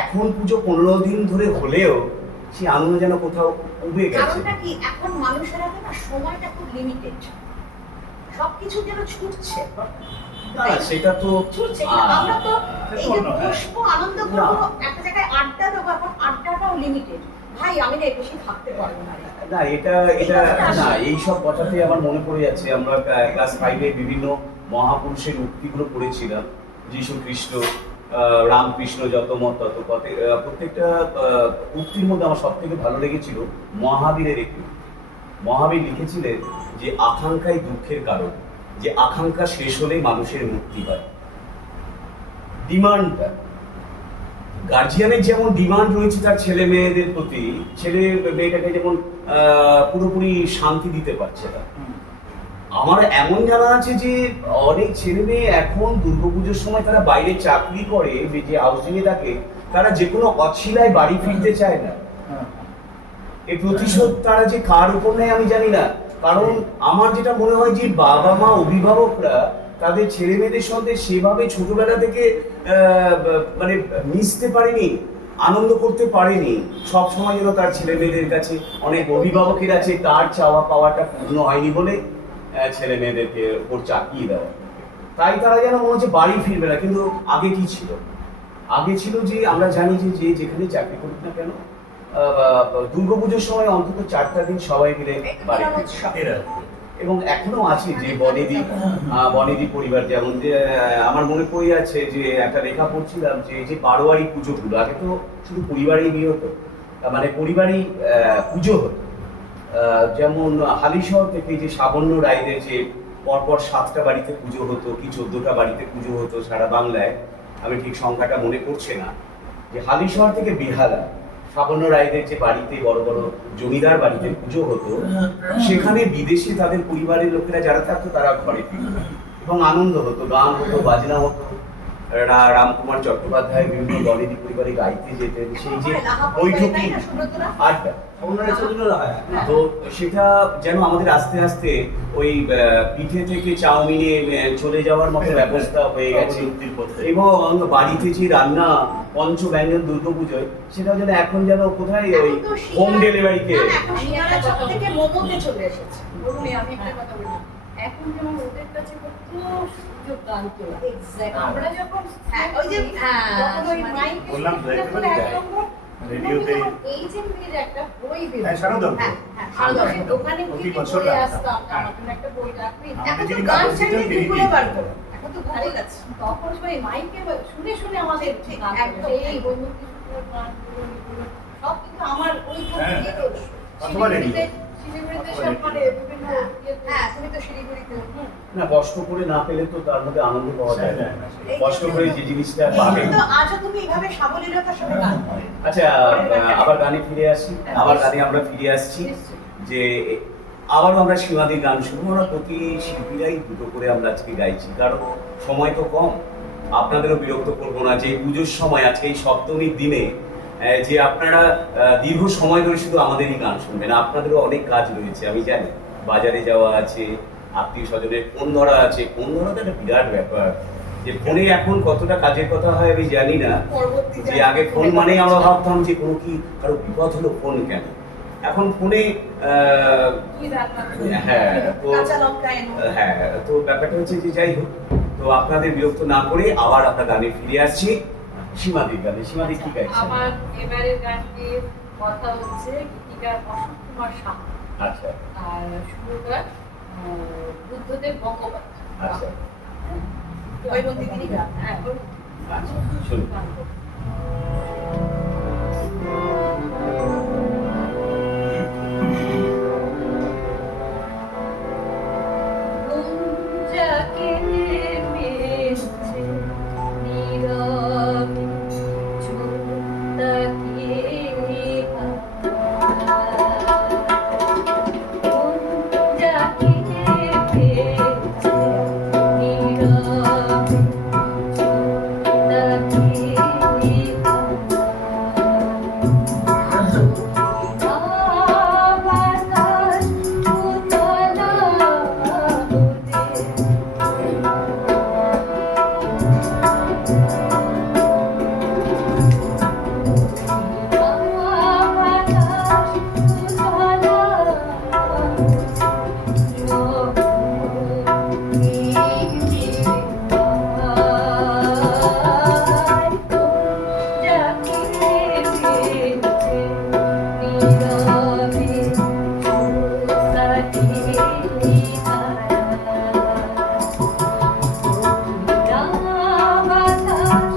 এখন পুজো 15 দিন ধরে হলেও সেই আনন্দ যেন কোথাও উবে গেছে। কারণটা কি, এখন মানুষের হাতে না সময়টা খুব লিমিটেড, সবকিছু যেন ছুটছে, না সেটা তো ছুটছে। আমরা তো এই যে বসবো, আনন্দ করবো, একটা জায়গায় আড্ডা দেবো, এখন আড্ডাটাও লিমিটেড। ভাই আমি না বেশি থাকতে পারবো না। না, এটা না, এইসব কথাতে আমার মনে পড়ে যাচ্ছে, আমরা ক্লাস 5-এ বিভিন্ন মহাপুরুষের উক্তিগুলো পড়েছিলাম, যীশু খ্রিস্ট, রামকৃষ্ণ, যত মত তত পথে। প্রত্যেকটা উক্তির মধ্যে আমার সব থেকে ভালো লেগেছিল মহাবীরের একটি। মহাবীর লিখেছিলেন যে আকাঙ্ক্ষাই দুঃখের কারণ, যে আকাঙ্ক্ষা শেষ হলেই মানুষের মুক্তি হয়। ডিমান্ডটা, গার্জিয়ানের যেমন ডিমান্ড রয়েছে তার ছেলে মেয়েদের প্রতি, ছেলে মেয়েটাকে যেমন পুরোপুরি শান্তি দিতে পারছে না। আমার এমন জানা আছে যে অনেক ছেলে মেয়ে এখন দুর্গাপুজোর সময় তারা বাইরে চাকরি করে, যে হাউসিং এ থাকে, তারা যে কোনো অছিলায় বাড়ি ফিরতে চায় না। এই প্রতিশোধ তারা যে কার উপর নেয় আমি জানি না, কারণ আমার যেটা মনে হয় যে বাবা মা, অভিভাবকরা তাদের ছেলে মেয়েদের সঙ্গে সেভাবে ছোটবেলা থেকে মানে মিশতে পারেনি, আনন্দ করতে পারেনি। সব সময় যেন তার ছেলে মেয়েদের কাছে, অনেক অভিভাবকের আছে তার চাওয়া পাওয়াটা পূর্ণ হয়নি বলে ছেলে মেয়েদেরকে ওপর চাপিয়ে দেওয়া, তাই তারা যেন মনে হচ্ছে বাড়ি ফিরবে না। কিন্তু আগে কি ছিল? আগে ছিল যে আমরা জানি যে যেখানে চাকরি করুক না কেন, দুর্গাপুজোর সময় অন্তত 4টা দিন সবাই মিলে বাড়ি ফিরে। এবং এখনো আছে যে বনেদি পরিবার, যেমন যে আমার মনে পড়ে যাচ্ছে যে একটা লেখা পড়ছিলাম যে যে বারোয়ারি পুজোগুলো, আগে তো শুধু পরিবারেই বিয়ে হতো, মানে পরিবারই পুজো হতো। যেমন হালিশহর থেকে যে সাবন্য রায়দের যে পরপর 7টা বাড়িতে পুজো হতো, কি 14টা বাড়িতে পুজো হতো সারা বাংলায়, আমি ঠিক সংখ্যাটা মনে পড়ছে না, যে হালিশহর থেকে বেহালা সাবন্য রায়দের যে বাড়িতে, বড় বড় জমিদার বাড়িতে পুজো হতো, সেখানে বিদেশে তাদের পরিবারের লোকেরা যারা থাকতো তারা ঘরে ফিরত এবং আনন্দ হতো, গান হতো, বাজনা হতো। রামকুমার চট্টোপাধ্যায় বিভিন্ন বনেদি পরিবারে গাইতে যেতেন, সেই যে বৈঠকি আড্ডা, তো সেটা যেন আমাদের আস্তে আস্তে ওই পিঠে থেকে চাউমিনে চলে যাওয়ার মতো ব্যবস্থা হয়ে গেছে। এবং বাড়িতে যে রান্না পঞ্চব্যঞ্জন দুর্গাপুজোয়, সেটা যেন এখন যেন কোথায় ওই হোম ডেলিভারিতে। আমি একটা কথা বলি, এখন যেমন ওদের কাছে কত সুযোগ গান তোলা Exactly. আমরা যখন হ্যাঁ, ওই যে তখন ওই মাইক বললাম তো, একটু রেডিওতে এই যে মেয়ের একটা বই বের হ্যাঁ, শারদা। হ্যাঁ, হ্যাঁ, সারদা। ওখানে প্রতি গিয়ে বছর পড়ে রাখতাম। আসতাম হ্যাঁ। আমার জন্য একটা বই রাখবি আমাদের এখন তো যিনি গান কাগজ চাইলে দিতেন তিনি গুগলে বার করো। এখন তো গুগল আছে। তখন ওই মাইকে শুনে শুনে আমাদের ঠিক, গান একদম, এই একদম। বৈমুখী সূত্রের গানগুলো এগুলো সব কিন্তু আমার ওইখান হ্যাঁ, থেকে অথবা রেডিও। শিলিগুড়িতে অথবা সব রেডিও। মানে বিভিন্ন ইয়েতে হ্যাঁ, তুমি তো শিলিগুড়িতে। না কষ্ট করে না পেলে তো তার মধ্যে আনন্দ পাওয়া যায় না। এই কষ্ট করে যে জিনিসটা এই পাবে। কিন্তু আজও তুমি এইভাবে সাবলীলতার সাথে গান করো। আচ্ছা আবার গানে ফিরে আসি, আবার গানে আমরা ফিরে আসছি যে আবারও আমরা সীমাদির গান শুনবো। আমরা প্রতি শিল্পীরাই দুটো করে আমরা আজকে গাইছি, কারণ সময় তো কম। আপনাদেরও বিরক্ত করবো না যে এই পুজোর সময় আজকে এই সপ্তমীর দিনে যে আপনারা দীর্ঘ সময় ধরে শুধু আমাদেরই গান শুনবেন। আপনাদেরও অনেক কাজ রয়েছে আমি জানি, বাজারে যাওয়া আছে, আত্মীয় স্বজনের ফোন ধরা আছে। ফোন ধরা তো একটা বিরাট ব্যাপার, যে ফোনে এখন কতটা কাজের কথা হয় আমি জানি না। পরবর্তীতে যে আগে ফোন মানেই আমরা ভাবতাম যে কোনো কি কারো বিপদ হলো ফোন কেন, এখন ফোনে কি রান্না করবি? হ্যাঁ তো কাঁচা লঙ্কা এনো। হ্যাঁ তো ব্যাপারটা হচ্ছে যে যাই হোক, তো আপনাদের বিরক্ত না করে আবার আমরা গানে ফিরে আসছি সীমাদির গানে। সীমাদি কি গাইছেন? আমার এবারের গানটির কথা হচ্ছে গীতিকার অশোক কুমার সাহা আচ্ছা আর সুরকার বুদ্ধদেব গঙ্গোপাধ্যায়। আচ্ছা কৈবন্তী তিনি গান। হ্যাঁ, ওই আচ্ছা শুনুন। গান করবো। গুঞ্জাকে পেয়েছে নীরবে চুপ গুঞ্জাকে পেয়েছে নীরবে Rama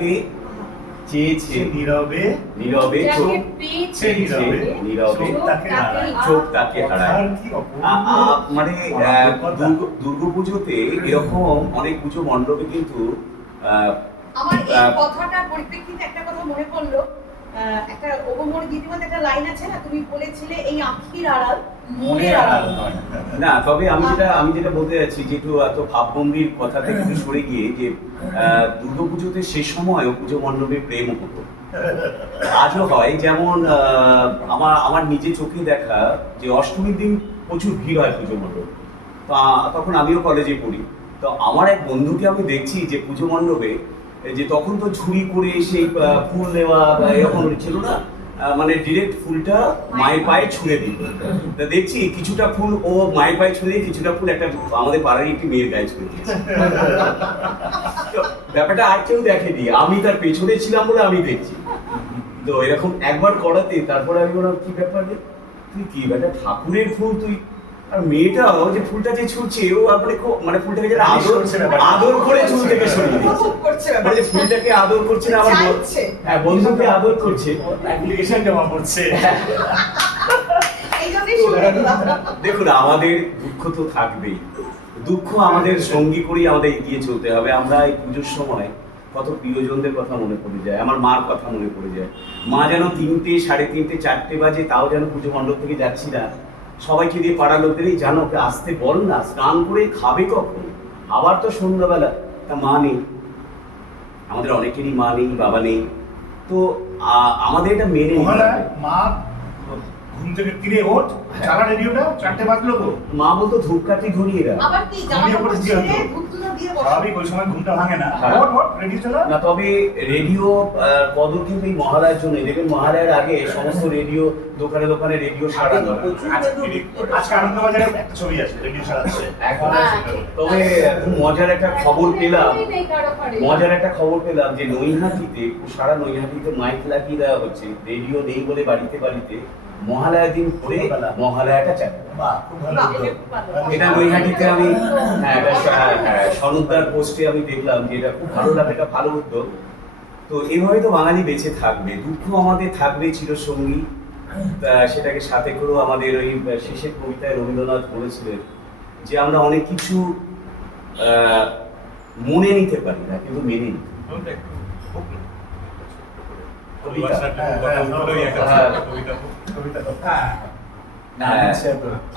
যাকে চেয়েছে নীরবে নীরবে যাকে পেয়েছে নীরবে নীরবে চোখ তাকে হারায়। চোখ তাকে হারায়। আর কি অপূর্ব মানে দুর্গাপুজোতে এরকম অনেক পুজো মণ্ডপে কিন্তু আমার এই কথাটার পরিপ্রেক্ষিতে একটা কথা মনে পড়লো, একটা অবমর গীতিমাতে একটা লাইন আছে না, তুমি বলেছিলে এই আখির আড়াল মনের আড়াল নয়। না, তবে আমি যেটা বলতে যাচ্ছি যে একটু এত ভাবগম্ভীর কথা থেকে একটু সরে গিয়ে যে দুর্গাপুজোতে সে সময়ও পুজো মণ্ডপে প্রেম হতো, আজও হয়। যেমন আমার নিজে চোখে দেখা যে অষ্টমীর দিন প্রচুর ভিড় হয় পুজো মণ্ডপে। তখন আমিও কলেজে পড়ি, তো আমার এক বন্ধুকে আমি দেখছি যে পুজো মণ্ডপে যে তখন তো ঝুড়ি করে সেই ফুল নেওয়া বা এরকম ছিল না, মানে ডিরেক্ট ফুলটা মায়ের পায়ে ছুঁড়ে দিত। তা দেখছি কিছুটা ফুল ও মায়ের পায়ে ছুঁড়ে দিয়ে কিছুটা ফুল একটা আমাদের পাড়ার একটি মেয়ের গায়ে ছুঁড়ে দিয়েছে। তো ব্যাপারটা আর কেউ দেখেনি, আমি তার পেছনে ছিলাম বলে আমি দেখছি। তো এরকম একবার করাতে তারপরে আমি বললাম কি ব্যাপার রে, তুই কি ব্যাটা ঠাকুরের ফুল তুই, আর মেয়েটাও যে ফুলটা যে ছুঁড়ছে ও মানে ফুলটাকে যেন আদর করে চুল থেকে সরিয়ে দিচ্ছে, মানে যে ফুলটাকে আদর করছে না আমার হ্যাঁ বন্ধুকে আদর করছে, অ্যাপ্লিকেশন জমা করছে। এই জন্যই শুনে দিলাম। দেখুন আমাদের দুঃখ তো থাকবেই, দুঃখ আমাদের সঙ্গী করেই আমাদের এগিয়ে চলতে হবে। আমরা এই পুজোর সময় কত প্রিয়জনদের কথা মনে পড়ে যায়, আমার মার কথা মনে পড়ে যায়। মা যেন 3টে, 3:30, 4টে বাজে তাও যেন পুজো মণ্ডপ থেকে যাচ্ছি না, সবাইকে দিয়ে পাড়ার লোকদেরই জানো ওকে আসতে বল না, স্নান করে খাবে কখন, আবার তো সন্ধ্যাবেলা। তা মা নেই, আমাদের অনেকেরই মা নেই, বাবা নেই, তো আমাদের এটা মেনে নিতে হবে। মা ঘুম থেকে ফিরে ওঠ, চালা রেডিওটা, 4টে বাজলো তো। মা বলতো ধূপকাঠি ধরিয়ে রাখ। আবার কি জামা কাপড় ছেড়ে ধুতনা দিয়ে বসে। স্বাভাবিক ওই সময় ঘুমটা ভাঙে না। হ্যাঁ। ওঠ রেডিও চালা। না, তবে রেডিও কদর কিন্তু এই মহালয়ার জন্য। দেখবেন মহালয়ার আগে সমস্ত রেডিও দোকানে দোকানে রেডিও সারা ধরে। আজকে আনন্দবাজারে একটা ছবি আছে রেডিও চালাচ্ছে। তবে খুব মজার একটা খবর পেলাম, নেই কারো ঘরে। মজার একটা খবর পেলাম যে নৈহাটিতে, সারা নৈহাটিতে মাইক লাগিয়ে দেওয়া হচ্ছে, রেডিও নেই বলে বাড়িতে বাড়িতে মহালয়ার দিন করে মহালয়াটা চালাবে। বাহ, খুব ভালো উদ্যোগ। এটা নৈহাটিতে আমি সনদদার পোস্টে আমি দেখলাম যে এটা খুব ভালো লাগে, এটা ভালো উদ্যোগ। তো এইভাবে তো বাঙালি বেঁচে থাকবে, দুঃখ আমাদের থাকবে চিরসঙ্গী। সেটাকে সাথে করেও আমাদের ওই শেষের কবিতায় রবীন্দ্রনাথ বলেছিলেন যে আমরা অনেক কিছু মনে নিতে পারি না কিন্তু মেনে নিই।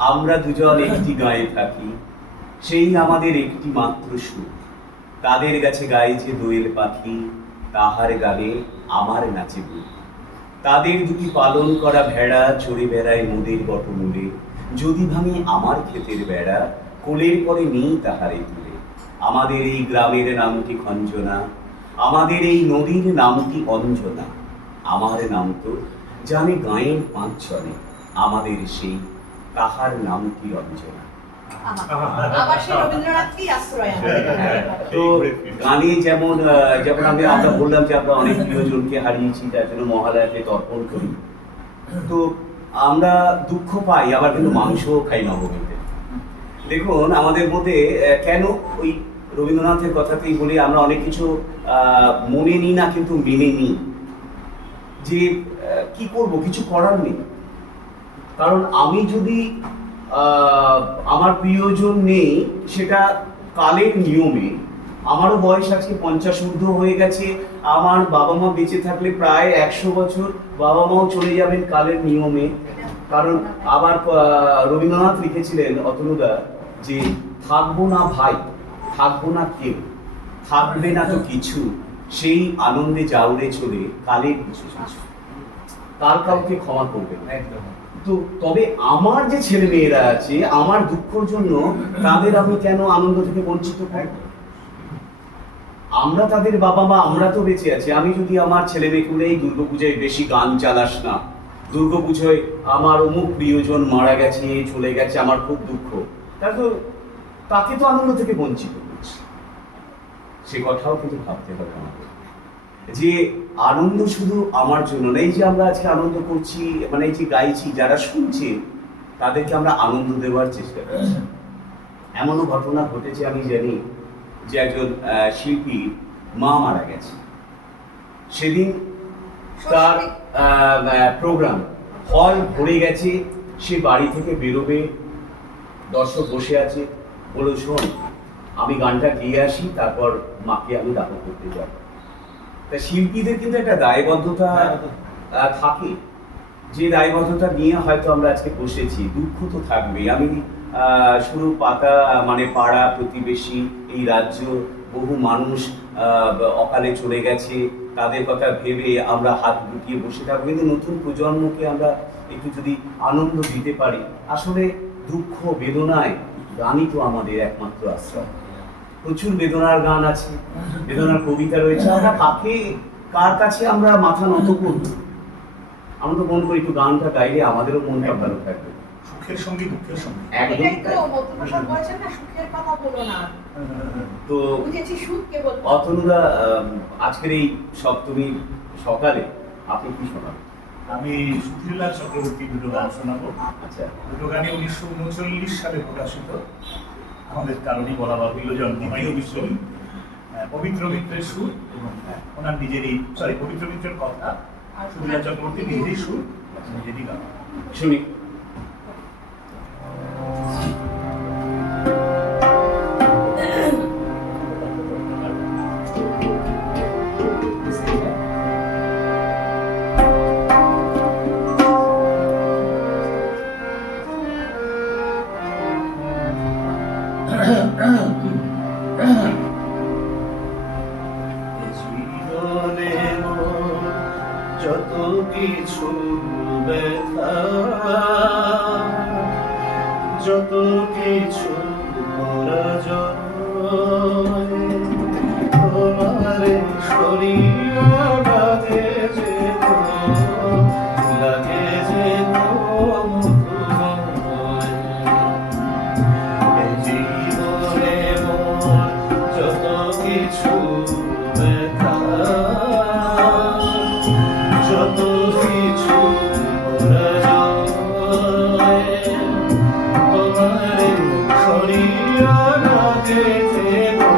আমরা দুজন একটি গায়ে থাকি, সেই আমাদের একটি মাত্র সুখ, তাদের কাছে গাইছে দোয়েল পাখি, তাহার গানে আমার নাচে বুক। তাদের দুটি পালন করা ভেড়া চড়ে বেড়ায় মোদের বটমূলে, যদি ভাঙে আমার ক্ষেতের বেড়া, কোলের পরে নেই তাহারে তুলে। আমাদের এই গ্রামের নামটি খঞ্জনা, আমাদের এই নদীর নামটি অঞ্জনা, আমার নাম তো জানে গাঁয়ের 5 জনে, আমাদের সেই তাহার নামটি অঞ্জনা। আবার সেই রবীন্দ্রনাথকেই আশ্রয় তো গানে যেমন আমরা বললাম যে আমরা অনেক প্রিয়জনকে হারিয়েছি, যার জন্য মহালয়াকে তর্পণ করি। তো আমরা দুঃখ পাই, আবার কিন্তু মাংসও খাই নবমীতে। দেখুন আমাদের মধ্যে কেন ওই রবীন্দ্রনাথের কথাতেই বলি, আমরা অনেক কিছু মনে নিই না কিন্তু মেনে নিই। যে কি করব, কিছু করার নেই। কারণ আমি যদি আমার প্রিয়জন নেই, সেটা কালের নিয়মে, আমারও বয়স আজকে 50 ঊর্ধ্ব হয়ে গেছে, আমার বাবা মা বেঁচে থাকলে প্রায় 100 বছর, বাবা মাও চলে যাবেন কালের নিয়মে। কারণ আবার রবীন্দ্রনাথ লিখেছিলেন, অতনুদা, যে থাকবো না ভাই, থাকবো না কেউ, থাকবে না তো কিছু, সেই আনন্দে যাওরে চলে কালের কিছু কিছু, কার কাউকে ক্ষমা করবে না। তো তবে আমার যে ছেলে মেয়েরা আছে, আমার দুঃখের জন্য তাদের আমি কেন আনন্দ থেকে বঞ্চিত করব? আমরা তাদের বাবা মা, আমরা তো বেঁচে আছি। আমি যদি আমার ছেলে মেয়েকে এই দুর্গাপূজায় বেশি গান চালাস না, দুর্গাপূজায় আমার অমুক প্রিয়জন মারা গেছে, চলে গেছে, আমার খুব দুঃখ, তাহলে তো তাকে তো আনন্দ থেকে বঞ্চিত করছি। সে কথাও কিন্তু ভাবতে হবে আমাদের, যে আনন্দ শুধু আমার জন্য না। এই যে আমরা আজকে আনন্দ করছি, মানে এই যে গাইছি, যারা শুনছে তাদেরকে আমরা আনন্দ দেওয়ার চেষ্টা করছি। এমনও ঘটনা ঘটেছে, আমি জানি যে একজন শিল্পীর মা মারা গেছে, সেদিন তার প্রোগ্রাম হল ভরে গেছে, সে বাড়ি থেকে বেরোবে, দর্শক বসে আছে, বলো শোন আমি গানটা গেয়ে আসি, তারপর মাকে আমি দাহ করতে যাব। তা শিল্পীদের কিন্তু একটা দায়বদ্ধতা থাকে, যে দায়বদ্ধতা নিয়ে হয়তো আমরা আজকে বসেছি। দুঃখ তো থাকবেই। আমি শুধু পাতা মানে পাড়া প্রতিবেশী, এই রাজ্য, বহু মানুষ অকালে চলে গেছে, তাদের কথা ভেবে আমরা হাত গুটিয়ে বসে থাকবো। কিন্তু নতুন প্রজন্মকে আমরা একটু যদি আনন্দ দিতে পারি, আসলে দুঃখ বেদনায় গানই তো আমাদের একমাত্র আশ্রয়। প্রচুর বেদনার গান আছে, বেদনার কবিতা রয়েছে। আমরা কার কাছে আমরা মাথা নত করবো? আমরা তো মনে করি একটু গানটা গাইলে আমাদেরও মনটা ভালো থাকবে। সুখের সঙ্গে দুঃখের সঙ্গে। একদম এটাই তো তাই। মধ্যপ্রসাদ বলেছেন না, সুখের কথা বলো না। তো বুঝেছি, সুখ কেবল। অতনুদা, আজকের এই সপ্তমী সকালে আপনি কি শোনাবেন? আমি সুধীরলাল চক্রবর্তী দুটো গান শোনাবো। আচ্ছা, দুটো গানই 1939 সালে প্রকাশিত। আমাদের কারণই বলা বাহুল্য, দ্বিতীয় বিশ্বযুদ্ধ। পবিত্র মিত্রের সুর এবং ওনার নিজেরই, পবিত্র মিত্রের কথা, আর সুধীরলাল চক্রবর্তী নিজেরই সুর, নিজেরই গান। শুনি। জীবনে মোর যত কিছু ব্যথা, যত কিছু পরাজয়, তোমারে সরিয়া লাগে যে গো, লাগে যে গো মধুময়। এই জীবনে মোর যত কিছু ব্যথা, যত কিছু পরাজয়, তোমারে সরিয়া লাগে যে গো,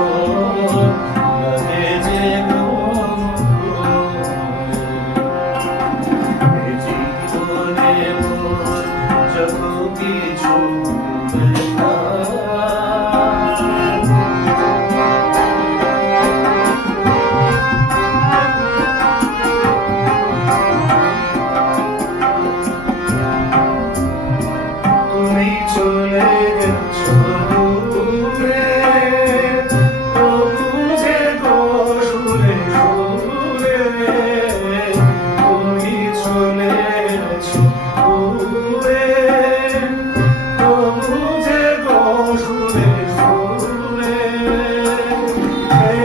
লাগে যে গো মধুময়। এই জীবনে মোর যত কিছু ব্যথা, তুমি চলে গেছো দূরে, তবু যে গো সুরে সুরে, তুমি চলে গেছো দূরে, তবু যে গো সুরে সুরে।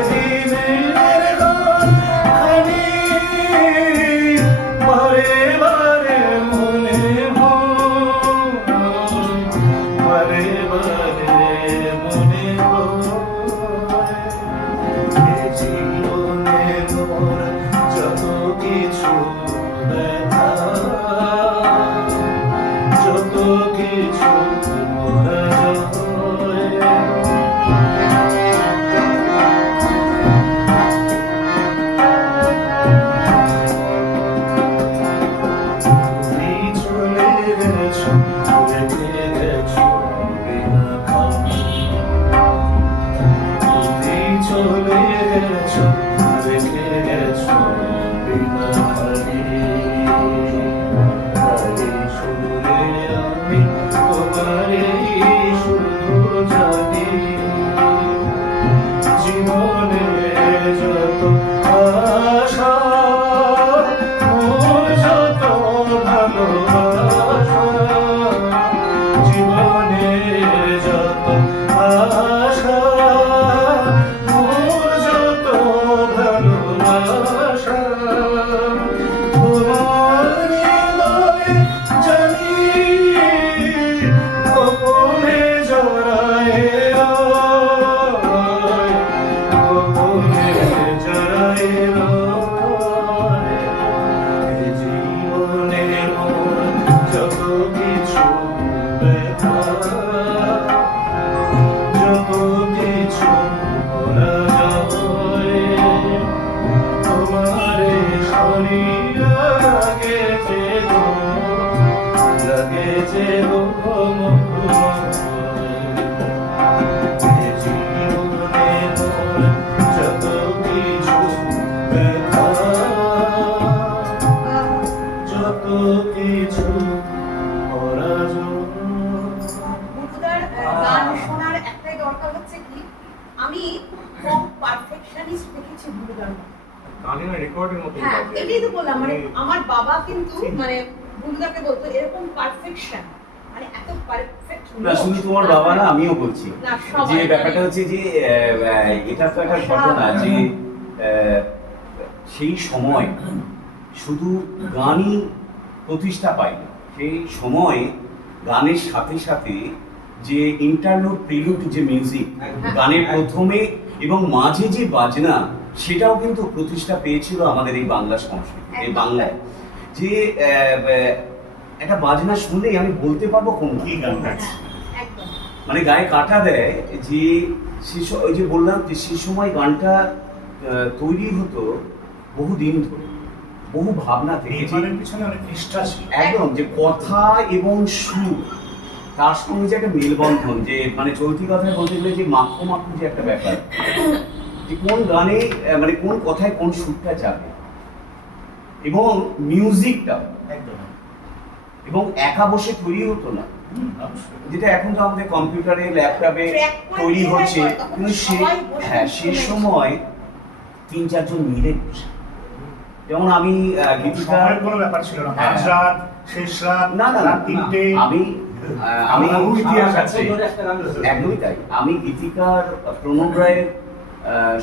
সেদিনের গান খানি বারে বারে মনে হয়, বারে বারে মনে হয়। এ জীবনে মোর যত কিছু ব্যথা, যত কিছু পরাজয়, তুমি চলে গেছো, রেখে গেছো বিনা খানি। তুমি চলে গেছো, রেখে গেছো বিনা খানি। তাই সুরে আমি তোমারে শুধু জানি, জীবনে যত আশা, মোর যত ভালোবাসা, জীবনে যত আশা, মোর যত ভালোবাসা, তোমার হৃদয়ে জানি গোপনে জড়ায়ে রয়, গোপনে জড়ায়ে রয়। এই জীবনে মোর যত কিছু ব্যথা, যত কিছু পরাজয়, তোমারে থাকে যে জীবনে যত কিছু ব্যথা, যত কিছু গুরুদার গান শোনার একটাই দরকার হচ্ছে কি, আমি কম পারফেকশনিস্ট দেখেছি গুরুদার মধ্যে। গানের রেকর্ডের মতো হ্যাঁ, এটাই তো বললাম, মানে আমার বাবা কিন্তু মানে গুরুদাকে বলতো এরকম পারফেকশন, মানে এত পারফেক্ট না শুধু তোমার বাবা না, আমিও বলছি না, সবাই। যে ব্যাপারটা হচ্ছে যে এটা তো একটা ঘটনা যে সেই সময় শুধু গানই প্রতিষ্ঠা পায়নি, সেই সময় গানের সাথে সাথে যে ইন্টারলুড প্রিলুড যে মিউজিক, গানের প্রথমে এবং মাঝে যে বাজনা, সেটাও কিন্তু প্রতিষ্ঠা পেয়েছিল আমাদের এই বাংলা সংস্কৃতি, এই বাংলায়। যে একটা বাজনা শুনলেই আমি বলতে পারবো কোন কি গান গাচ্ছে, একদম মানে গায়ে কাঁটা দেয়। যে ওই যে বললাম যে সেই সময় গানটা তৈরি হতো বহু দিন ধরে, বহু ভাবনা থেকে, এই যে গানের পিছনে অনেক নিষ্ঠা ছিল। একদম যে কথা এবং সুর তার সঙ্গে যে একটা মেলবন্ধন, যে মানে চলতি কথায় বলতে গেলে যে মাখো মাখো যে একটা ব্যাপার, যে কোন গানে মানে কোন কথায় কোন সুরটা যাবে, এবং মিউজিকটা একদম এবং একা বসে তৈরি হতো না, যেটা এখন তো আমাদের কম্পিউটারে ল্যাপটপে Track point তৈরি দিয়ে হচ্ছে, হয়, তখন কিন্তু সবাই বসে হ্যাঁ সেই সময় 3-4 মিলে বসে। যেমন আমি গীতিকার, সময়ের কোনো ব্যাপার ছিল না, হ্যাঁ। মাঝরাত, শেষ রাত, না না না, রাত 3টে। আমি আমি বহু ইতিহাস আছে। একদমই তাই। আমি গীতিকার প্রণব রায়ের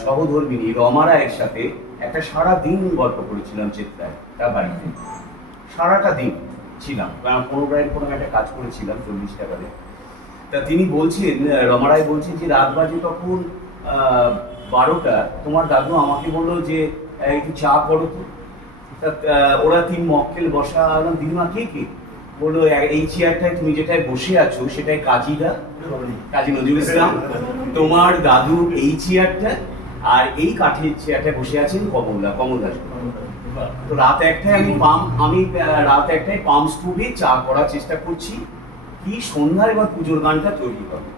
সহধর্মিনী রমা রায়ের সাথে একটা সারা দিন গল্প করেছিলাম চিত্রায়, তার বাড়িতে সারাটা দিন ছিলাম, কারণ প্রণব রায়ের কোনো একটা কাজ করেছিলাম 40 টাকাতে। তা তিনি বলছেন, রমা রায় বলছেন যে রাত বাজে তখন 12টা, তোমার দাদু আমাকে বললো যে একটু চা করো তো। তা ওরা 3 মক্কেল বসা, দিদিমা কে কে? বললো এই চেয়ারটায় তুমি যেটায় বসে আছো সেটাই কাজীদা, কাজী নজরুল ইসলাম, তোমার দাদু এই চেয়ারটা, আর এই কাঠের চেয়ারটায় বসে আছেন কমল দাস। তো রাত 1টায় আমি রাত 1টায় পাম্প স্টুডে চা করার চেষ্টা করছি, কি সন্ধ্যার এবার পুজোর গানটা তৈরি হবে।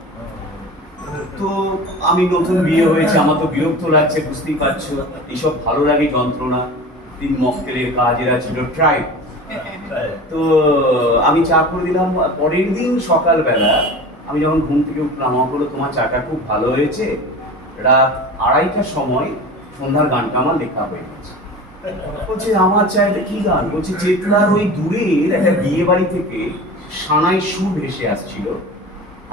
তো আমি নতুন বিয়ে হয়েছে, আমার তো বিরক্ত লাগছে, বুঝতেই পারছো, এইসব ভালো লাগে যন্ত্রণা। 3 মক্কেলের কাজ, এরা ছিল ট্রাইব। তো আমি চা করে দিলাম। পরের দিন সকালবেলা আমি যখন ঘুম থেকে উঠলাম, আমার বললো তোমার চাটা খুব ভালো হয়েছে, রাত 2:30টার সময় সন্ধ্যার গানটা আমার লেখা হয়ে গেছে। বলছে আমার চাইতে কি গান? বলছে চেতলার ওই দূরের একটা বিয়ে বাড়ি থেকে সানাই সুর ভেসে আসছিল,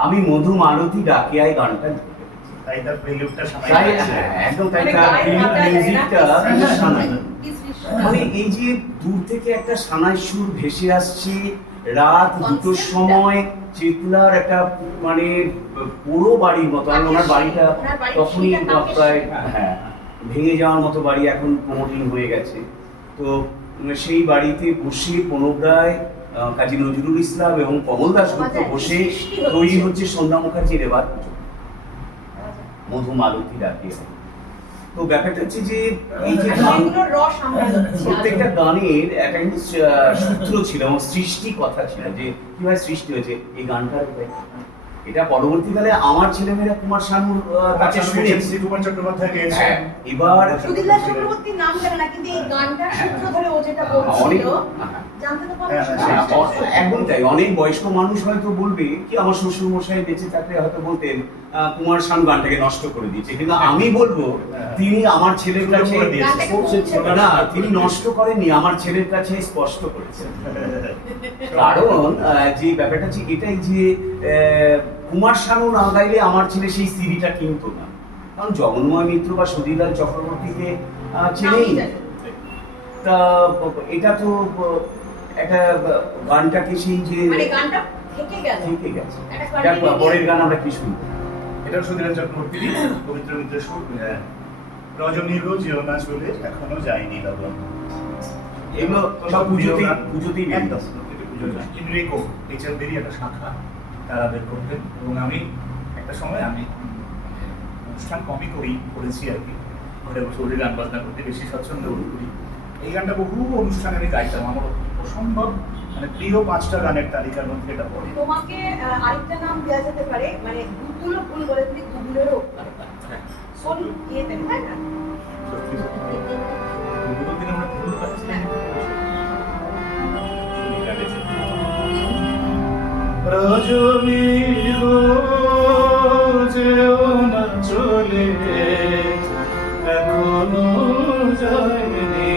আমি মধু মালতী ডাকে আয় গানটা লিখে ফেলেছি। তাই তার প্রেলিউডটা সানাই তাই আছে। হ্যাঁ, একদম তাই, মানে তার গায়ে কাঁটা দেয় না? মিউজিকটা সানাই। কি সৃষ্টি। মানে এই যে দূর থেকে একটা সানাই সুর ভেসে আসছে, রাত 2টোর সময় চেতলার একটা মানে পুরো বাড়ির মতো, আর ওনার বাড়িটা ওনার বাড়ির তখনই সিঁড়িটা কাঠের প্রায় সিঁড়ি। হ্যাঁ ভেঙে যাওয়ার মতো বাড়ি, এখন প্রমোটিং হয়ে গেছে। তো সেই বাড়িতে বসে প্রণব রায়, কাজী নজরুল ইসলাম এবং কমল দাশগুপ্ত বসে তৈরি হচ্ছে সন্ধ্যা মুখার্জির এবার পুজো, মধু মালতী ডাকে। তো ব্যাপারটা হচ্ছে যে এই যে আর গান, সেগুলোর রস আমরা নিচ্ছি। প্রত্যেকটা গানের একটা কিন্তু সূত্র ছিল এবং সৃষ্টি কথা ছিল, যে কিভাবে সৃষ্টি হয়েছে এই গানটার উপরে। এটা পরবর্তীকালে আমার ছেলেমেয়েরা কুমার শানুর কাছে শুনেছি। কুমার চট্টোপাধ্যায় গেয়েছেন। হ্যাঁ, এবার সুধীরলাল চক্রবর্তীর নাম জানে না, কিন্তু এই গানটার সূত্র ধরে ও যেটা অনেক বলছিল জানতে তো পারবো। একদম তাই। অনেক বয়স্ক মানুষ হয়তো বলবে কি, আমার শ্বশুর মশাই বেঁচে থাকলে হয়তো বলতেন কুমার শানু গানটাকে নষ্ট করে দিয়েছে, কিন্তু আমি বলবো তিনি আমার ছেলের কাছে না, তিনি নষ্ট করেননি, আমার ছেলের কাছে স্পষ্ট করেছেন। কারণ যে ব্যাপারটা হচ্ছে এটাই যে কুমার শানু না গাইলে আমার ছেলে সেই সিডিটা কিনতো না, কারণ জগন্ময় মিত্র বা সুধীরলাল চক্রবর্তীকে চেনেই না। তা এটা তো একটা গানটাকে সেই যে মানে গানটা থেকে গেল। থেকে গেছে। একটা যাক, continuity- পরের গান আমরা কি শুনবো? এটাও সুধীরলাল চক্রবর্তী, পবিত্র মিত্রের সুর। রজনী গো যেও না চলে, এখনো যায়নি লগন। এগুলো সব পুজোতেই একদম ইনরিকো টিচারদেরই একটা শাখা, তারা বের করতেন। এবং আমি একটা সময় আমি অনুষ্ঠান কমই করেছি আর কি, ঘরে বসে ওদের গান বাজনা করতে বেশি স্বচ্ছন্দ বোধ করি। এই গানটা বহু অনুষ্ঠানে আমি গাইতাম, আমার অসম্ভব মানে প্রিয় 5টা গানের তালিকার মধ্যে এটা পড়ে। তোমাকে আরেকটা নাম দেওয়া যেতে পারে, মানে গুগলও ভুল বলে তুমি গুগলেরও শোন ইয়েতে, তাই না? সত্যি সত্যি দুটো দিন আমরা ভুল পাচ্ছি রজনী গো যেও না চলে, এখনো যায়নি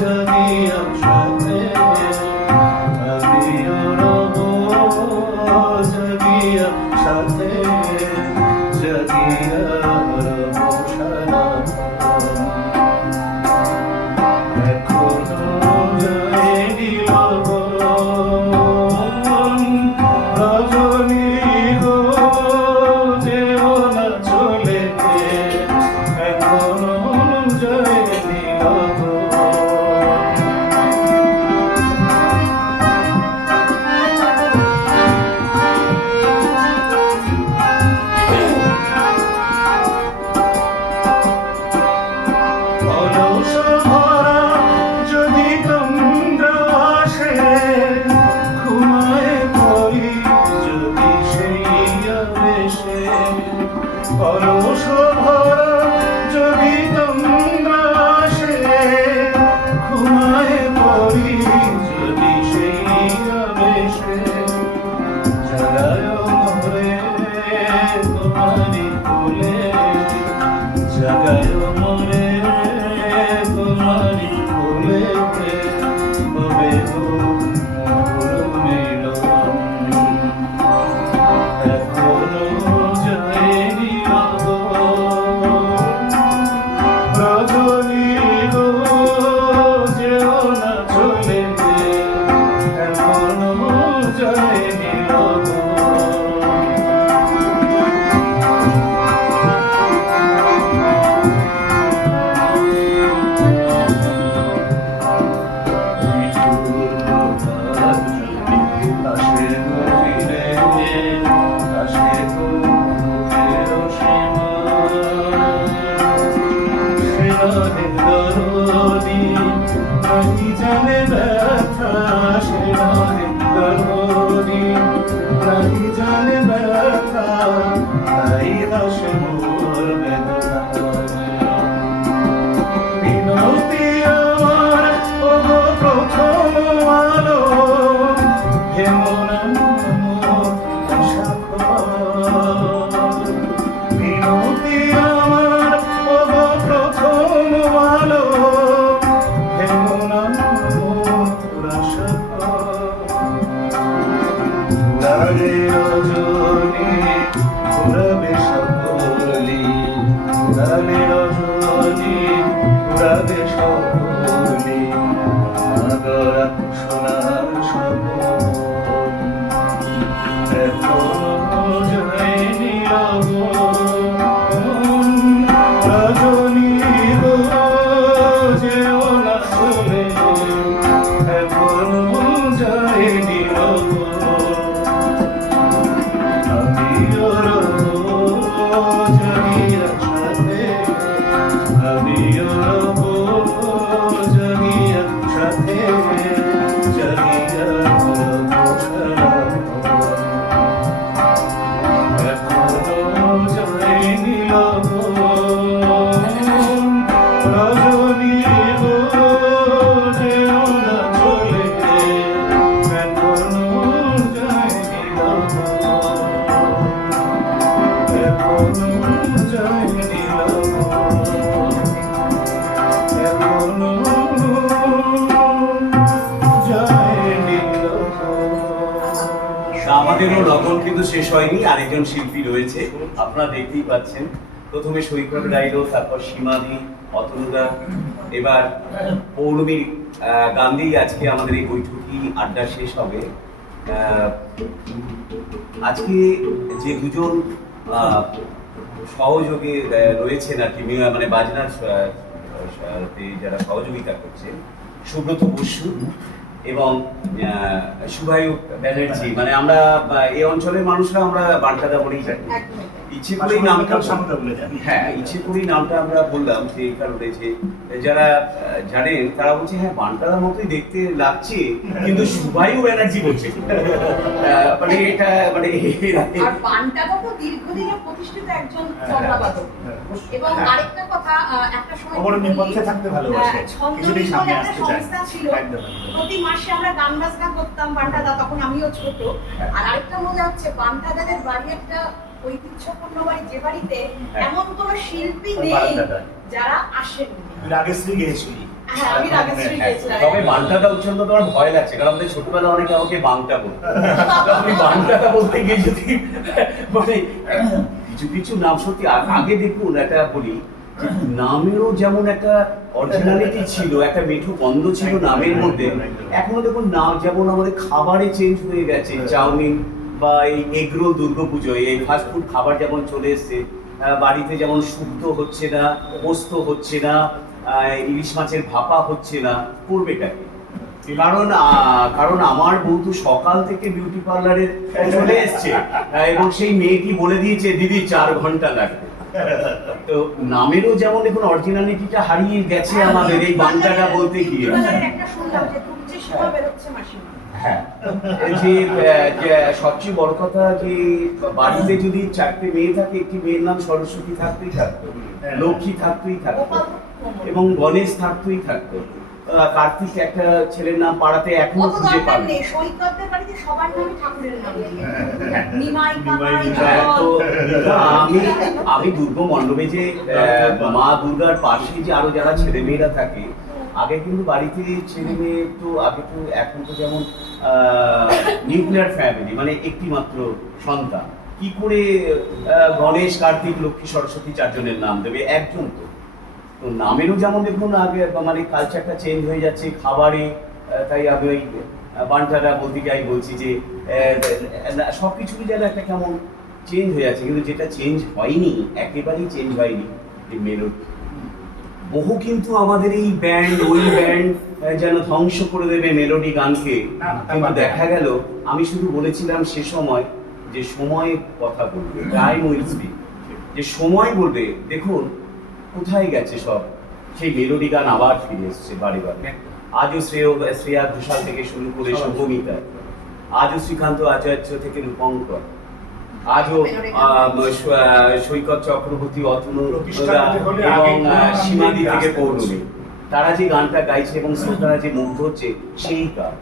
জাগিয়া সাথে, আমিও রব জাগিয়া সাথে, জাগিয়া রব সারা রজনী গো যেও না চলে, এখনো যায়নি অলস ভরা যদি তন্দ্রা আসে, ঘুমায় পড়ি যদি সেই আবেশে। অলস ভরা যদি তন্দ্রা আসে, ঘুমায় পড়ি যদি সেই আবেশে। জাগায় মোরে তোমারি কোলে, জাগায় মোরে তোমারি কোলে, হবে গো মোর মিলন। এখনো যায়নি রজনী গো যেও না চলে, এখনো যায়নি জানে ব্যথা, সে জানে ব্যথা, তাই হাসে মোর বেদনা। মিনতি আমার ওগো প্রথম আলো, হে মন মোর সাক্ষর। মিনতি আমার ওগো প্রথম আলো, হে মন মোর সাক্ষর। ঘুরাবে রজনী ঘুরাবে সকলি, ঘুরাবে রজনী ঘুরাবে সকলি, আগরা সোনার সপন। এখনো যায়নি রজনী গো যেও না চলে, এখনো যায়নি আমিও রব জাগিয়া সাথে, আমিও রব জাগিয়া সাথে, জাগিয়া রব সারা। এখনো যায়নি রজনী গো যেও না চলে, এখনো যায়নি এখনো যায়নি এখনো যায়নি। তা আমাদেরও লগন কিন্তু শেষ হয়নি, আরেকজন শিল্পী রয়েছে আপনারা দেখতেই পাচ্ছেন। প্রথমে সৈকত গাইলো, তারপর সীমাদি, অতনুদা, এবার পৌর্ণমীর গান দিয়েই আজকে আমাদের এই বৈঠকি আড্ডা শেষ হবে। আজকে যে দুজন সহযোগে রয়েছেন আর কি, মানে বাজনার যারা সহযোগিতা করছেন, সুব্রত বসু এবং শুভায়ু ব্যানার্জি, মানে আমরা এই অঞ্চলের মানুষরা আমরা বান্টাদা বলেই জানি। একদমই তাই। ইচ্ছে করেই নামটা সামনে বলে জানি। হ্যাঁ, ইচ্ছে করেই নামটা আমরা বললাম যে এই কারণে যে যারা জানেন তারা বলছে হ্যাঁ বানটার মতোই দেখতে লাগছে কিন্তু শুভায়ু ব্যানার্জি বলছে মানে এটা মানে আর বানটাদা তো দীর্ঘদিনের প্রতিষ্ঠিত একজন তবলাবাদক। এবং আরেকটা কথা, একটা সময় খবর নেপথ্যে থাকতে ভালোবাসে, কিছুদিন ছন্দমিল সামনে বলে একটা আসতে চায়। সংস্থা ছিল, একদম। প্রতি মাসে আমরা গান বাজনা করতাম বানটাদা, তখন আমিও ছোট। আর আরেকটা মজা হচ্ছে বানটাদাদের বাড়ি একটা ঐতিহ্যপূর্ণ বাড়ি, যে বাড়িতে এমন কোনো শিল্পী নেই বারান্দাটা। যারা আসেননি। তুই রাগেশ্রী গিয়েছিলি। হ্যাঁ, আমি রাগেশ্রী গেছিলাম। তবে বানটাটা উচ্চারণ করতে আমার ভয় লাগছে কারণ আমাদের ছোটবেলা অনেকে আমাকে বাংটা বলতো। তো আমি বাংটাটা বলতে গিয়ে যদি মানে কিছু কিছু নাম সত্যি আগে দেখুন একটা বলি যে নামেরও যেমন একটা অরিজিনালিটি ছিল, একটা মিঠু গন্ধ ছিল নামের মধ্যে। এখনো দেখুন নাম যেমন আমাদের খাবারে চেঞ্জ হয়ে গেছে, চাউমিন বা এই এগরোল দুর্গাপুজোয় এই ফাস্টফুড খাবার যেমন চলে এসছে, বাড়িতে যেমন শুক্তো হচ্ছে না, পোস্ত হচ্ছে না, ইলিশ মাছের ভাপা হচ্ছে না, করবেটা কি? কারণ আমার বউ তো সকাল থেকে বিউটি পার্লারে চলে এসছে এবং সেই মেয়েটি বলে দিয়েছে দিদি 4 ঘন্টা লাগবে। তো নামেরও যেমন দেখুন অরিজিনালিটিটা হারিয়ে গেছে আমাদের এই বাংলাটা বলতে গিয়ে। একটা শুনলাম যে তুলছে সময় বেরোচ্ছে মাসিমা। হ্যাঁ, এই যে সবচেয়ে বড় কথা যে বাড়িতে যদি 4টে মেয়ে থাকে, একটি মেয়ের নাম সরস্বতী থাকতেই থাকতো, লক্ষ্মী থাকতেই থাকতো এবং গণেশ থাকতেই থাকতো, কার্তিক একটা ছেলের নাম পাড়াতে এখনো অত খুঁজে দরকার পাবে। নেই, সৈকতের বাড়িতে সবার নামই ঠাকুরের নাম দিয়ে। নিমাই, নিমাই, কামাই, হ্যাঁ, তো জল। আমি দুর্গা মণ্ডপে যে মা দুর্গার পাশে যে আরো যারা ছেলে মেয়েরা থাকে, আগে কিন্তু বাড়িতে ছেলে মেয়ে তো আগে তো এখন তো যেমন নিউক্লিয়ার ফ্যামিলি, মানে একটি মাত্র সন্তান, কি করে গণেশ কার্তিক লক্ষ্মী সরস্বতী 4 জনের নাম দেবে? একজন তো। তো নামেরও যেমন দেখুন আগে মানে কালচারটা চেঞ্জ হয়ে যাচ্ছে খাবারে, তাই আমি ওই বানটাটা বলতে গিয়ে বলছি যে সবকিছুই যেন একটা কেমন চেঞ্জ হয়ে যাচ্ছে, কিন্তু যেটা চেঞ্জ হয়নি, একেবারেই চেঞ্জ হয়নি এই মেলোডি। বহু কিন্তু আমাদের এই ব্যান্ড ওই ব্যান্ড যেন ধ্বংস করে দেবে মেলোডি গানকে, কিন্তু দেখা গেল আমি শুধু বলেছিলাম সে সময় যে সময় কথা বলবে, টাইম উইল স্পিক, যে সময় বলবে। দেখুন কোথায় গেছে সব সেই মেলোডি গান, আবার ফিরে এসছে বাড়ি বাড়ি। আজও শ্রেয়া ঘোষাল থেকে শুরু করে শুভমিতা, আজও শ্রীকান্ত আচার্য থেকে রূপঙ্কর, আজও সৈকত চক্রবর্তী, অতনু এবং সীমাদি থেকে পৌর্ণমী, তারা যে গানটা গাইছে এবং শ্রোতারা যে মুগ্ধ হচ্ছে সেই গান।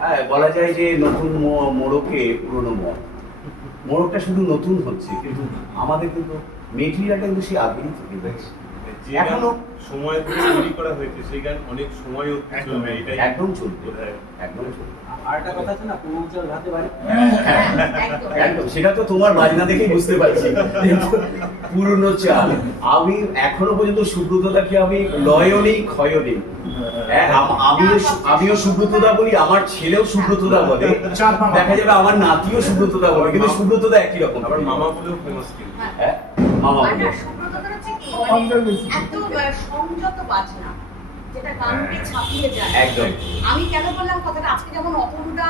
হ্যাঁ, বলা যায় যে নতুন মোড়কে পুরনো মোড়কটা শুধু নতুন হচ্ছে, কিন্তু আমাদের কিন্তু মেটেরিয়ালটা কিন্তু সেই আগেই থেকে গেছে। যে গান এখনো সময় ধরে তৈরি করা হয়েছে সেই গান অনেক সময় চলবে, এটাই একদম চলবে, একদম চলবে। আর একটা কথা আছে না, পূর্বাঞ্চল রাতে বাড়ি। একদম, সেটা তো তোমার বাজনা দেখেই বুঝতে পারছি। পুরনো চাল, আমি এখনো পর্যন্ত সুব্রতদাকে আমি লয়ও নেই ক্ষয়ও নেই। হ্যাঁ, আমিও সুব্রতদা বলি, আমার ছেলেও সুব্রতদা বলে, দেখা যাবে আমার নাতিও সুব্রতদা বলে, কিন্তু সুব্রতদা একই রকম। আবার মামা বলেও ফেমাস কিন্তু। হ্যাঁ, মামা আর বলে। না, সুব্রতদার হচ্ছে কি, মানে এত সংযত বাজনা যেটা গানকে ছাপিয়ে যায়। একদম। আমি কেন বললাম কথাটা, আজকে যেমন অপরূপা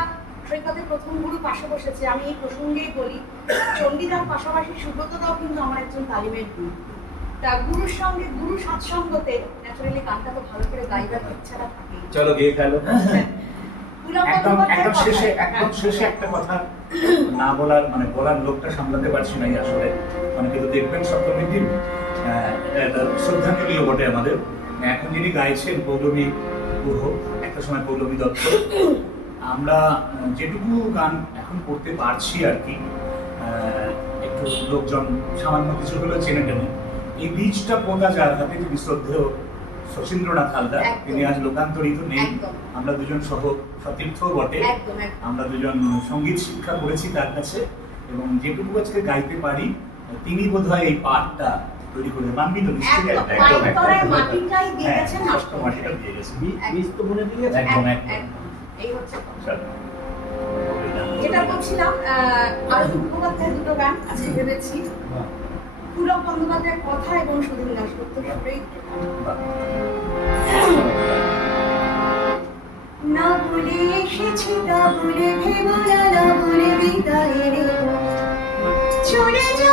সৈকতের প্রথম গুরু পাশে বসেছে, আমি এই প্রসঙ্গেই বলি, চণ্ডীদার পাশাপাশি সুব্রতদাও কিন্তু আমার একজন তালিমের গুরু। তা গুরুর সঙ্গে গুরু সৎসঙ্গতে ন্যাচারালি গানটা তো ভালো করে গাইবার ইচ্ছাটা থাকে। চলো গিয়ে খেলো। একদম শেষে একটা কথা না বলার, মানে বলার লোকটা সামলাতে পারছি না আসলে। মানে কিন্তু দেখবেন সপ্তমীর দিন এটা শ্রদ্ধাঞ্জলিও বটে আমাদের। এখন যিনি গাইছেন পৌলমী গুহ, একটা সময় পৌলমী দত্ত, আমরা যেটুকু গান এখন করতে পারছি আর কি, একটু লোকজন সামান্য কিছু হলেও চেনে টেনে, এই বীজটা পোঁতা যার হাতে, তিনি শ্রদ্ধেয় শচীন্দ্রনাথ হালদার, তিনি আজ লোকান্তরিত নেই। আমরা দুজন সতীর্থ বটে, আমরা দুজন সঙ্গীত শিক্ষা করেছি তার কাছে, এবং যেটুকু আজকে গাইতে পারি তিনি বোধহয় এই পাঠটা তৈরি করে মানবি তো নিশ্চয়ই মাটিটাই দিয়ে গেছেন, মাটিটা দিয়ে গেছে, বীজ তো বুনে দিয়ে গেছে। একদম এই হচ্ছে যেটা বলছিলাম। আর মুখোপাধ্যায় দুটো গান আজকে ভেবেছি, পুলক বন্দ্যোপাধ্যায়ের কথা এবং সুধীর দাশগুপ্ত সুরেই। না বলে এসেছি, না বলে ভেবো না, না বলে বিদায় রে চলে যা।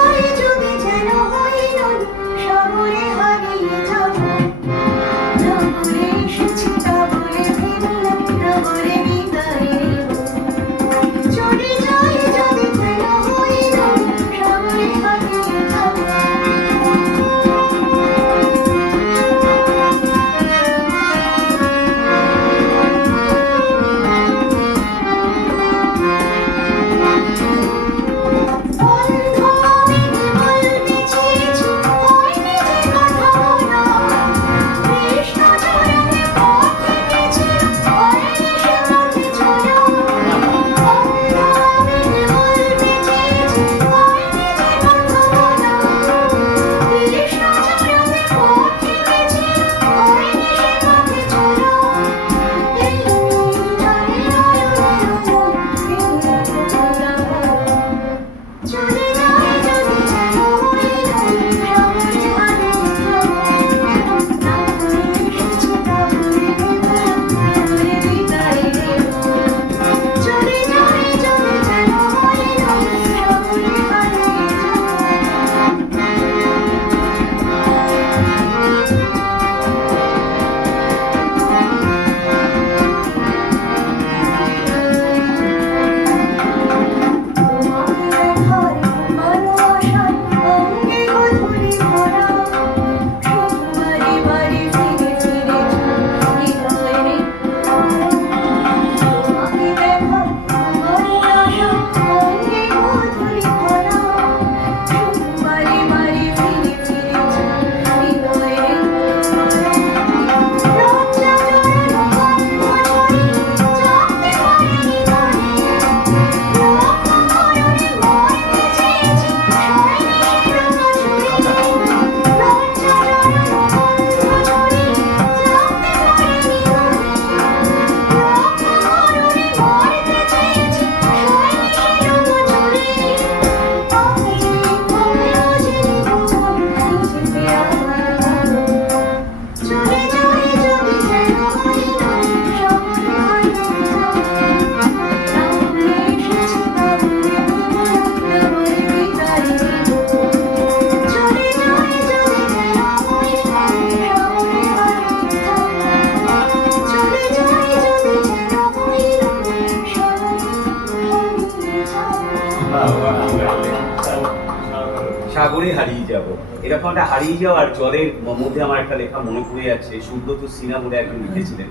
সাগরে হারিয়ে যাব। এরকম একটা হারিয়ে যাওয়ার জলের মধ্যে আমার একটা লেখা মনে পড়ে যাচ্ছে, সুব্রত সিনহা বলে একজন লিখেছিলেন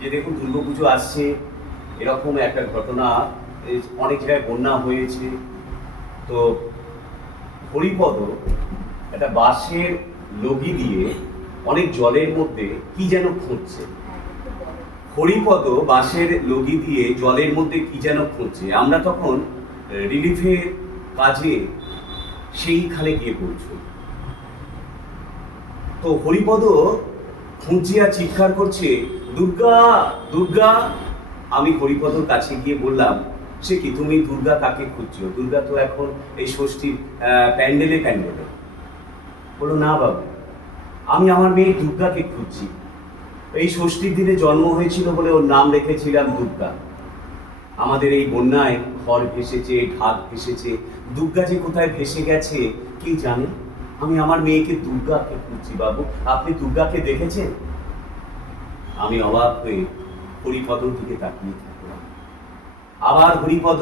যে দেখুন দুর্গাপুজো আসছে, এরকম একটা ঘটনা, অনেক জায়গায় বন্যা হয়েছে, তো হরিপদ একটা বাঁশের লগি দিয়ে অনেক জলের মধ্যে কি যেন খুঁজছে। হরিপদ বাঁশের লগি দিয়ে জলের মধ্যে কি যেন খুঁজছে। আমরা তখন রিলিফের কাজে সেইখানে গিয়ে পৌঁছই। তো হরিপদ খুঁজিয়া চিৎকার করছে, দুর্গা দুর্গা। আমি হরিপদর কাছে গিয়ে বললাম, সে কি তুমি দুর্গা কাকে খুঁজছো? দুর্গা তো এখন এই ষষ্ঠীর প্যান্ডেলে। বলো না বাবু, আমি আমার মেয়ে দুর্গাকে খুঁজছি। এই ষষ্ঠীর দিনে জন্ম হয়েছিল বলে ওর নাম রেখেছিলাম দুর্গা। আমাদের এই বন্যায় ঘর ভেসেছে, ঢাক ভেসেছে, দুর্গা যে কোথায় ভেসে গেছে কি জানে। আমি আমার মেয়েকে দুর্গাকে খুঁজছি বাবু, আপনি দুর্গাকে দেখেছেন? আমি অবাক হয়ে হরিপদর দিকে তাকিয়ে থাকলাম। আবার হরিপদ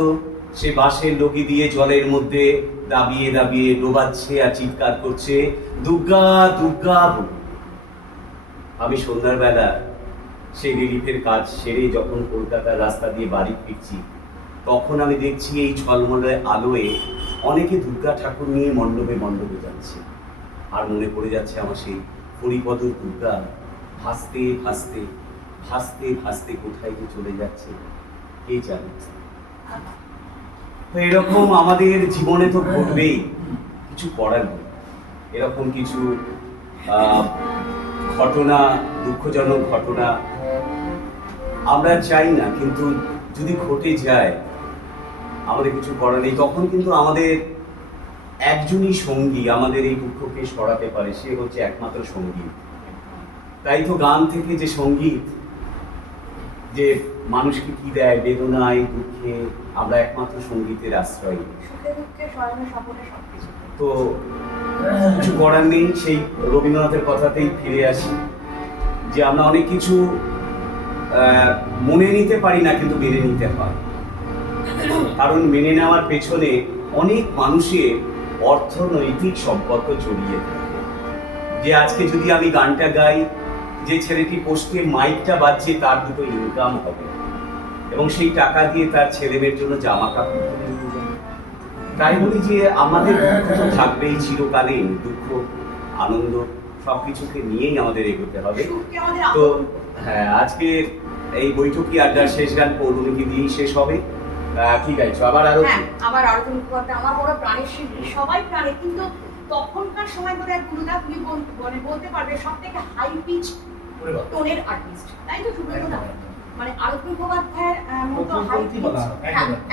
সে বাঁশের লগি দিয়ে জলের মধ্যে দাবিয়ে দাবিয়ে ডোবাচ্ছে আর চিৎকার করছে, দুর্গা দুর্গা। আমি সন্ধ্যার বেলা সেই রিলিফের কাজ সেরে যখন কলকাতার রাস্তা দিয়ে বাড়ি ফিরছি, তখন আমি দেখছি এই ঝলমলে আলোয় অনেকে দুর্গা ঠাকুর নিয়ে মণ্ডপে মণ্ডপে যাচ্ছে। আর মনে পড়ে যাচ্ছে আমার সেই হরিপদর দুর্গা ভাসতে ভাসতে ভাসতে ভাসতে কোথায় যে চলে যাচ্ছে কে জানে। তো এরকম আমাদের জীবনে তো ঘটবেই, কিছু করার নেই। এরকম কিছু ঘটনা, দুঃখজনক ঘটনা আমরা চাই না, কিন্তু যদি ঘটে যায় আমাদের কিছু করার নেই। তখন কিন্তু আমাদের একজনই সঙ্গী আমাদের এই দুঃখকে সরাতে পারে, সে হচ্ছে একমাত্র সঙ্গীত। তাই তো গান থেকে যে সঙ্গীত যে মানুষকে কি দেয়, বেদনায় দুঃখে আমরা একমাত্র সঙ্গীতের আশ্রয়। সুখে দুঃখে স্মরণে স্বপনে সবকিছু। তো কিছু করার নেই, সেই রবীন্দ্রনাথের কথাতেই ফিরে আসি যে আমরা অনেক কিছু মনে নিতে পারি না, কিন্তু মেনে নিতে হয়। কারণ মেনে নেওয়ার পেছনে অনেক মানুষের অর্থনৈতিক সম্পর্ক জড়িয়ে থাকে। যে আজকে যদি আমি গানটা গাই, যে ছেলেটি পোস্টে মাইকটা বাজছে তার দুটো ইনকাম হবে এবং সেই টাকা দিয়ে তার ছেলেমেয়ের জন্য জামা কাপড় কিনে দেবে। তাই বলি যে আমাদের দুঃখ তো থাকবেই চিরকালীন, দুঃখ আনন্দ সবকিছুকে নিয়েই আমাদের এগোতে হবে। সুখকে আমাদের তো হ্যাঁ, আজকে এই বৈঠকি আড্ডার শেষ গান পৌর্ণমীকে দিয়েই শেষ হবে। কি গাইছো আবার? আরো হ্যাঁ, আবার আরতি মুখোপাধ্যায় আমার বড় প্রাণের শিল্পী, সবাই প্রাণে, কিন্তু তখনকার সময় ধরে গুরুদা তুমি বলতে পারবে সব থেকে হাই পিচ টোনের আর্টিস্ট, তাই তো সুব্রত দা? মানে আরতি মুখোপাধ্যায়ের মতো হাই পিচ,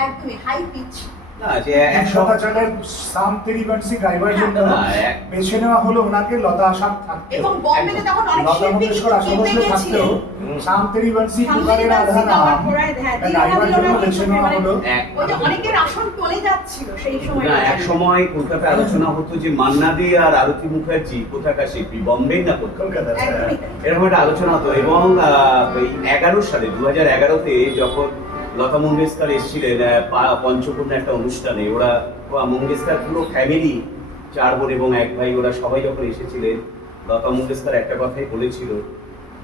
একদমই হাই পিচ না, যে সদাচারের সাম তেরি বান্সি গাইবার জন্য বেছে নেওয়া হলো ওনাকে। লতা আসাদ থাকতেও এবং বম্বেতে তখন অনেক লতা শিল্পী মঙ্গেশকর কিন্তু আশেপাশে থাকতেও সাম তেরি বান্সি কুকারের আধানা গাইবার জন্য বেছে নেওয়া হলো। ওই যে অনেকের আসন টলে যাচ্ছিল সেই সময়। না, এক সময় কলকাতায় আলোচনা হতো যে মান্না দে আর আরতি মুখার্জি কোথাকার শিল্পী, বম্বে না কলকাতা, একদমই তাই। এরকম একটা আলোচনা হতো। এবং এই 11 সালে 2011-তে যখন লতা মঙ্গেশকর এসেছিলেন পঞ্চকন্যা একটা অনুষ্ঠানে, ওরা মঙ্গেশকর পুরো ফ্যামিলি, 4 বোন এবং 1 ভাই, ওরা সবাই যখন এসেছিলেন, লতা মঙ্গেশকর একটা কথাই বলেছিল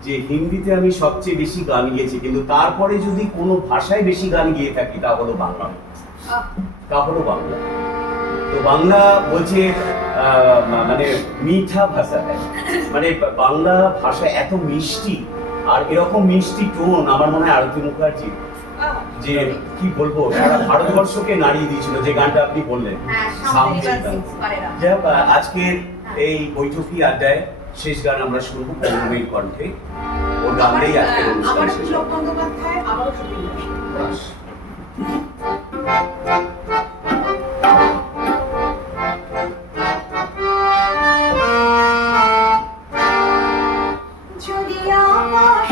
যে হিন্দিতে আমি সবচেয়ে বেশি গান গিয়েছি, কিন্তু তারপরে যদি কোনো ভাষায় বেশি গান গিয়ে থাকি তা হলো বাংলা। তা হলো বাংলা। তো বাংলা বলছে মানে মিঠা ভাষা, মানে বাংলা ভাষা এত মিষ্টি, আর এরকম মিষ্টি টোন আমার মনে হয় আরতি মুখার্জি যে কি বলবো সারা ভারতবর্ষকে নাড়িয়ে দিয়েছিল, যে গানটা আপনি বললেন। আজকের এই বৈঠকি আড্ডায় শেষ গান আমরা শুনবো পৌর্ণমীর কণ্ঠে, ওর গানটাই আজকের অনুষ্ঠান শেষ হবে। বন্দ্যোপাধ্যায় আবারও শুটিং যদি আকাশ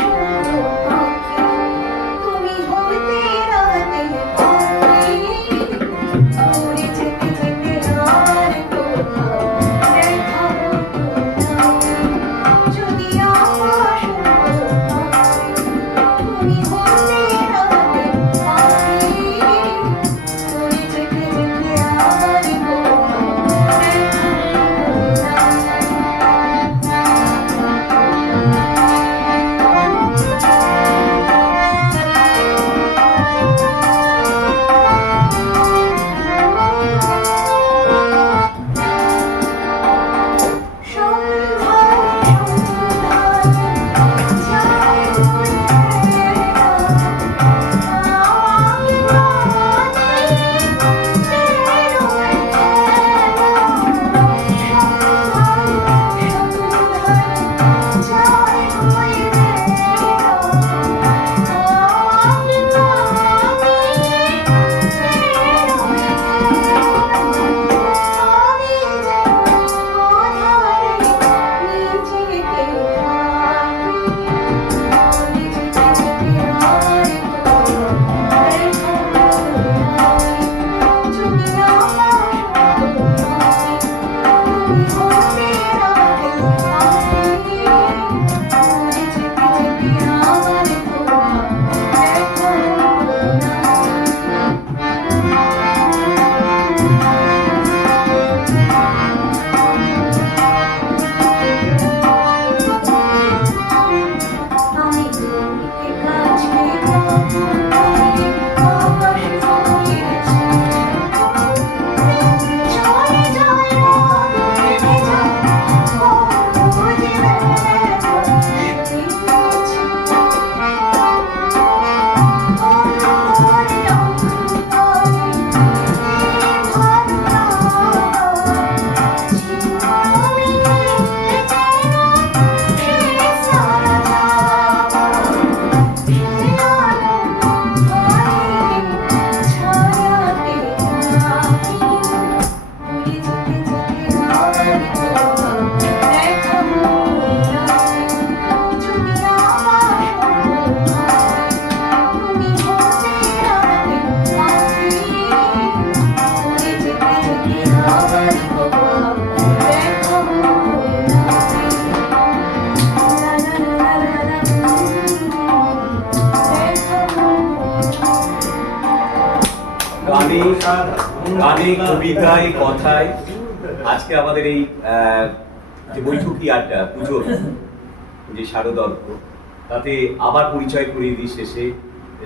তুমি হইতে রাতে পাখি উড়ে যেতে যেতে আর কোথাও দেখাবো তোমায়। যদি আকাশ তুমি হইতে রাতে পাখি উড়ে যেতে যেতে আর কোথাও দেখাবো গানে কবিতায় কথায় আজকে আমাদের এই যে বৈঠকি আড্ডা পুজোর যে শারদর্ঘ তাতে আবার পরিচয় করিয়ে দিই শেষে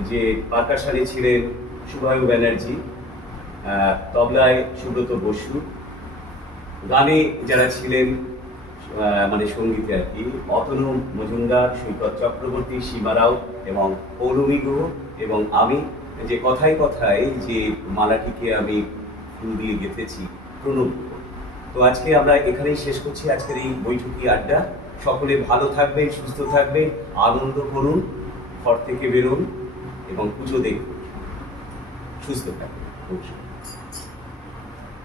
যে পারকাশনে ছিলেন শুভায়ু ব্যানার্জি, তবলায় সুব্রত বসু, গানে যারা ছিলেন মানে সঙ্গীতে আর কি অতনু মজুমদার, সৈকত চক্রবর্তী, সীমা রাও এবং পৌলমী গুহ এবং আমি যে কথায় কথায় যে মালাটিকে আমি ফুল দিয়ে গেঁথেছি প্রণব গুহ। তো আজকে আমরা এখানেই শেষ করছি আজকের এই বৈঠকি আড্ডা। সকলে ভালো থাকবেন, সুস্থ থাকবেন, আনন্দ করুন, ঘর থেকে বেরোন এবং পুজো দেখুন, সুস্থ থাকবেন।